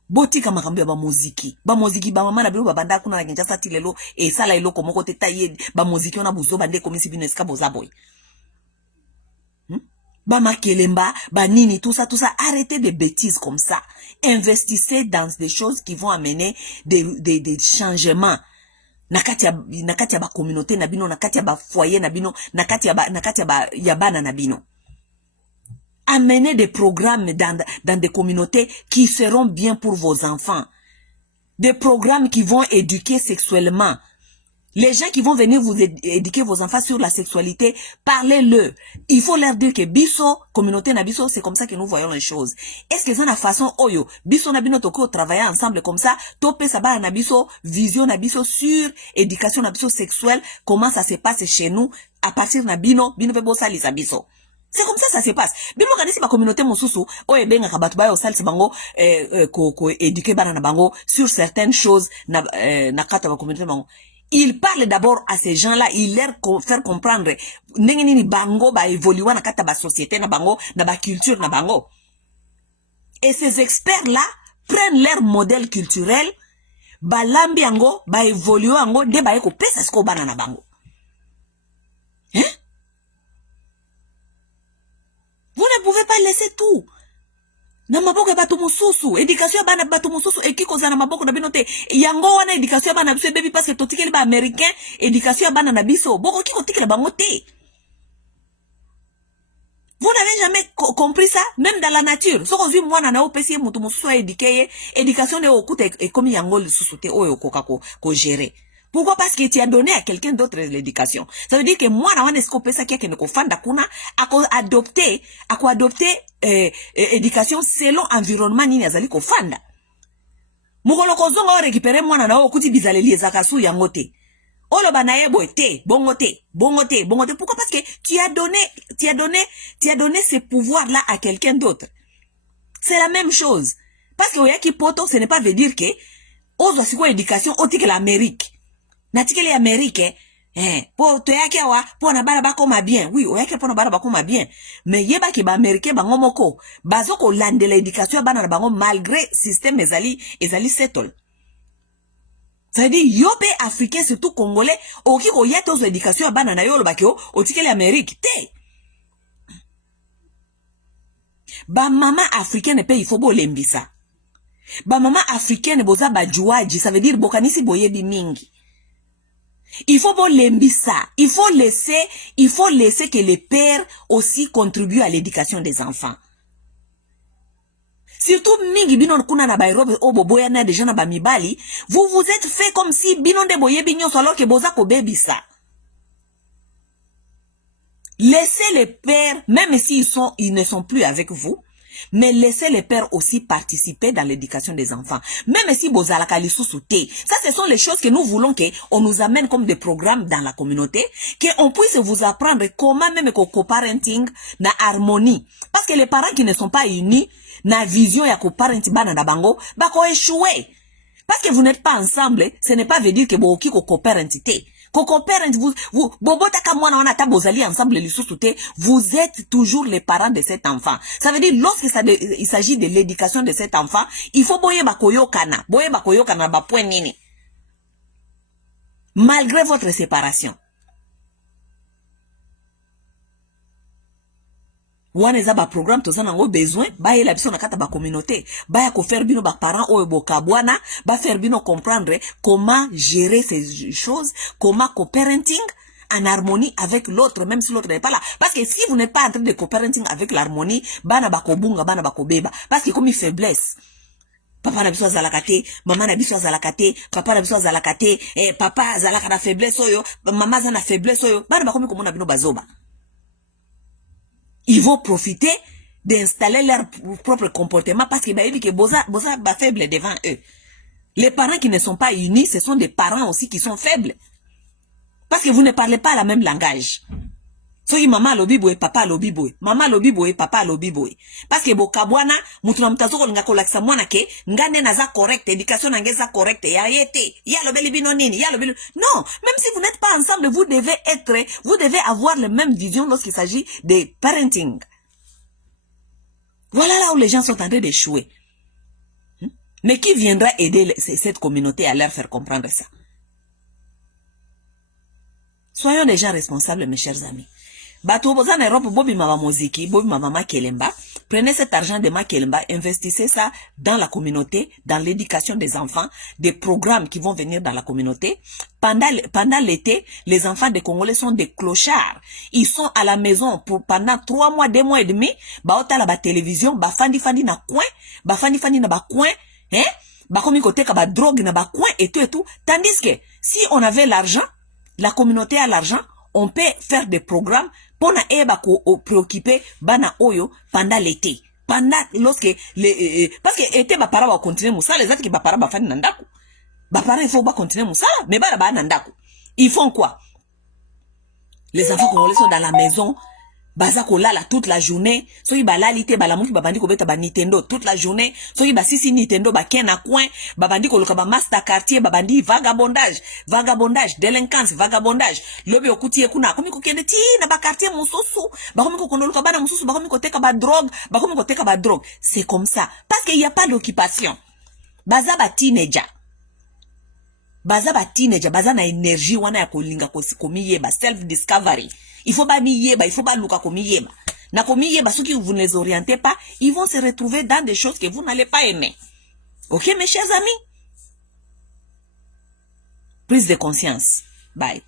Botika makambi ba muziki ba mama na bilo babanda kuna na kinjasa tilelo e sala eloko moko te taye ba muziki ona buzo bande komisi bino eska bozaboy ba makelemba ba nini tout ça arrêtez des bêtises comme ça, investissez dans des choses qui vont amener des changements nakati ya ba communauté na bino nakati ya ba foyer na bino nakati ya ba yabana na bino. Amenez des programmes dans des communautés qui seront bien pour vos enfants. Des programmes qui vont éduquer sexuellement. Les gens qui vont venir vous éduquer vos enfants sur la sexualité, parlez-le. Il faut leur dire que biso, communauté na biso, c'est comme ça que nous voyons les choses. Est-ce que c'est la façon oyo, biso na bino toko travailler ensemble comme ça, topé saba na biso, vision na biso sur éducation na biso sexuelle, comment ça se passe chez nous, à partir na bino pe bosa lisa biso. C'est comme ça se passe. Bino kanisi ba communauté mosusu, oye benga kabatu ba yo salisi bango ko éduquer bana na bango sur certaines choses na kata ba communauté bango. Il parle d'abord à ces gens-là, il leur faire comprendre nini bango ba évoluer na kata ba société na bango, na ba culture na bango. Et ces experts-là prennent leur modèle culturel, ba lambi ango, ba évoluer ango, de ba eko pesa sko bana na bango. Hein? Vous ne pouvez pas laisser tout. Na maboko ya bato mususu, éducation ya bana bato mususu ekiko za na maboko na binote. Yango wana éducation ya bana biso baby parce que totikeli ba américain, éducation ya bana na biso. Boko kiko tikela bango te. Vous n'avez jamais compris ça, même dans la nature. So kozu mwana na opesi mutu mususu a éduquer, éducation ne okuta e komi yango lisusu te oyo koka ko gérer. Pourquoi? Parce que tu as donné à quelqu'un d'autre l'éducation. Ça veut dire que moi, na wane skope ça qui est ko fanda kuna, ako adopter éducation selon environnement nini azali ko fanda. Mukolo kozonga o récupérer mwana na okuti bizaleli ezaka su yango te. Olo banaye bote, bongo te. Pourquoi? Parce que tu as donné ce pouvoir là à quelqu'un d'autre. C'est la même chose. Parce que oyaki poto, ce n'est pas veut dire que ozo siko éducation otike l'Amérique. Natikele Amérique, pour te yake wa, pour na bala bako ma bien. Oui, oyake pour na bala bako ma bien. Mais yeba ki ba Américain bango moko, bazoko lande l'éducation bana na bango malgré système ezali settle. Ça veut dire yope africain surtout congolais, oki ko yete ozo éducation bana na yolo bakio, otikele Amérique te. Ba mama africaine pe il faut bo lembisa. Ba mama africaine boza ba juaji, ça veut dire bokanisi boyebi mingi. Il faut pas l'embissa. Il faut laisser que les pères aussi contribuent à l'éducation des enfants. Surtout mingi binon kuna na bairobe obo boya na déjà na bamibali, vous vous êtes fait comme si binon de boye bignon alors que boza ko baby ça. Laissez les pères, même ils ne sont plus avec vous, mais laissez les pères aussi participer dans l'éducation des enfants. Même si bozalaka lisusuté. Ça, ce sont les choses que nous voulons qu'on nous amène comme des programmes dans la communauté, qu'on puisse vous apprendre comment même co-parenting na harmonie. Parce que les parents qui ne sont pas unis, na vision ya co-parenting bana na bango, bako échouer. Parce que vous n'êtes pas ensemble, ce n'est pas veut dire que vous avez co-parentité. Co-parent, vous, bobotaka mwana wana ta bozali ensemble lisusuté, vous êtes toujours les parents de cet enfant. Ça veut dire, il s'agit de l'éducation de cet enfant, il faut boye bakoyokana ba point nini. Malgré votre séparation. Waneza ba programme to sana ngo besoin ba yela biso na kata ba communauté ba ya ko faire bino ba parents oyo bokabwana ba faire bino comprendre comment gérer ces choses, comment co-parenting en harmonie avec l'autre même si l'autre n'est pas là, parce que si vous n'êtes pas en train de co-parenting avec l'harmonie bana ba ko bunga bana ba ko beba, parce que comme une faiblesse papa na biso azalaka te, mama na biso azalaka te, papa na biso azalaka te, papa azalaka na faiblesse oyo, mama za na faiblesse oyo, bana ba komi komona bino bazoba. Ils vont profiter d'installer leur propre comportement parce que bah, boza faible devant eux. Les parents qui ne sont pas unis, ce sont des parents aussi qui sont faibles. Parce que vous ne parlez pas le même langage. So maman lobiboy, papa lobiboy, maman lobiboy, papa lobiboy. Parce que bokabwana, mutu na mtazoko nga kolakisa mwana ke, ngane na za correct, éducation na ngeza correct, ya yete, ya lobeli bino nini, ya lobeli. Non, même si vous n'êtes pas ensemble, vous devez avoir la même vision lorsqu'il s'agit de parenting. Voilà là où les gens sont en train d'échouer. Mais qui viendra aider cette communauté à leur faire comprendre ça? Soyons des gens responsables, mes chers amis. Bato boza na Europe bobi mama muziki, bobi mama kelemba, Prenez cet argent de Makelemba, investissez ça dans la communauté, dans l'éducation des enfants, des programmes qui vont venir dans la communauté. Pendant l'été, les enfants des Congolais sont des clochards. Ils sont à la maison pendant 3 mois, 2 mois et demi. Baota la télévision, fandi na coin, fandi na coin, hein? Komi kote ka drogue na coin et tout. Tandis que si on avait l'argent, la communauté a l'argent, on peut faire des programmes pour na préoccuper bana oyo pendant l'été. Pendant lorsque parce que été ba para va continuer moussa les autres qui ba para ba fani nandaku. Ba para il faut ba continuer moussa mais ba nandaku. Ils font quoi? Les enfants congolais sont dans la maison. Baza kolala toute la journée. Soki balalite balamuki babandi kobeta ba Nintendo toute la journée. Soki basisi Nintendo ba ken na coin, babandi koluka ba master quartier, babandi vagabondage, délinquance, vagabondage. Lobi okuti ekuna komi kokende ti na ba quartier mususu, bakomi kokondoluka bana mususu, bakomi koteka ba drogue, C'est comme ça parce qu'il y a pas d'occupation. Baza ba teenager, baza na énergie wana ya kolinga komi yeba, self discovery. Il faut pas miyeba, il faut pas luka komi yeba. Na komi yeba, ceux qui vous ne les orientez pas, ils vont se retrouver dans des choses que vous n'allez pas aimer. Ok mes chers amis? Prise de conscience. Bye.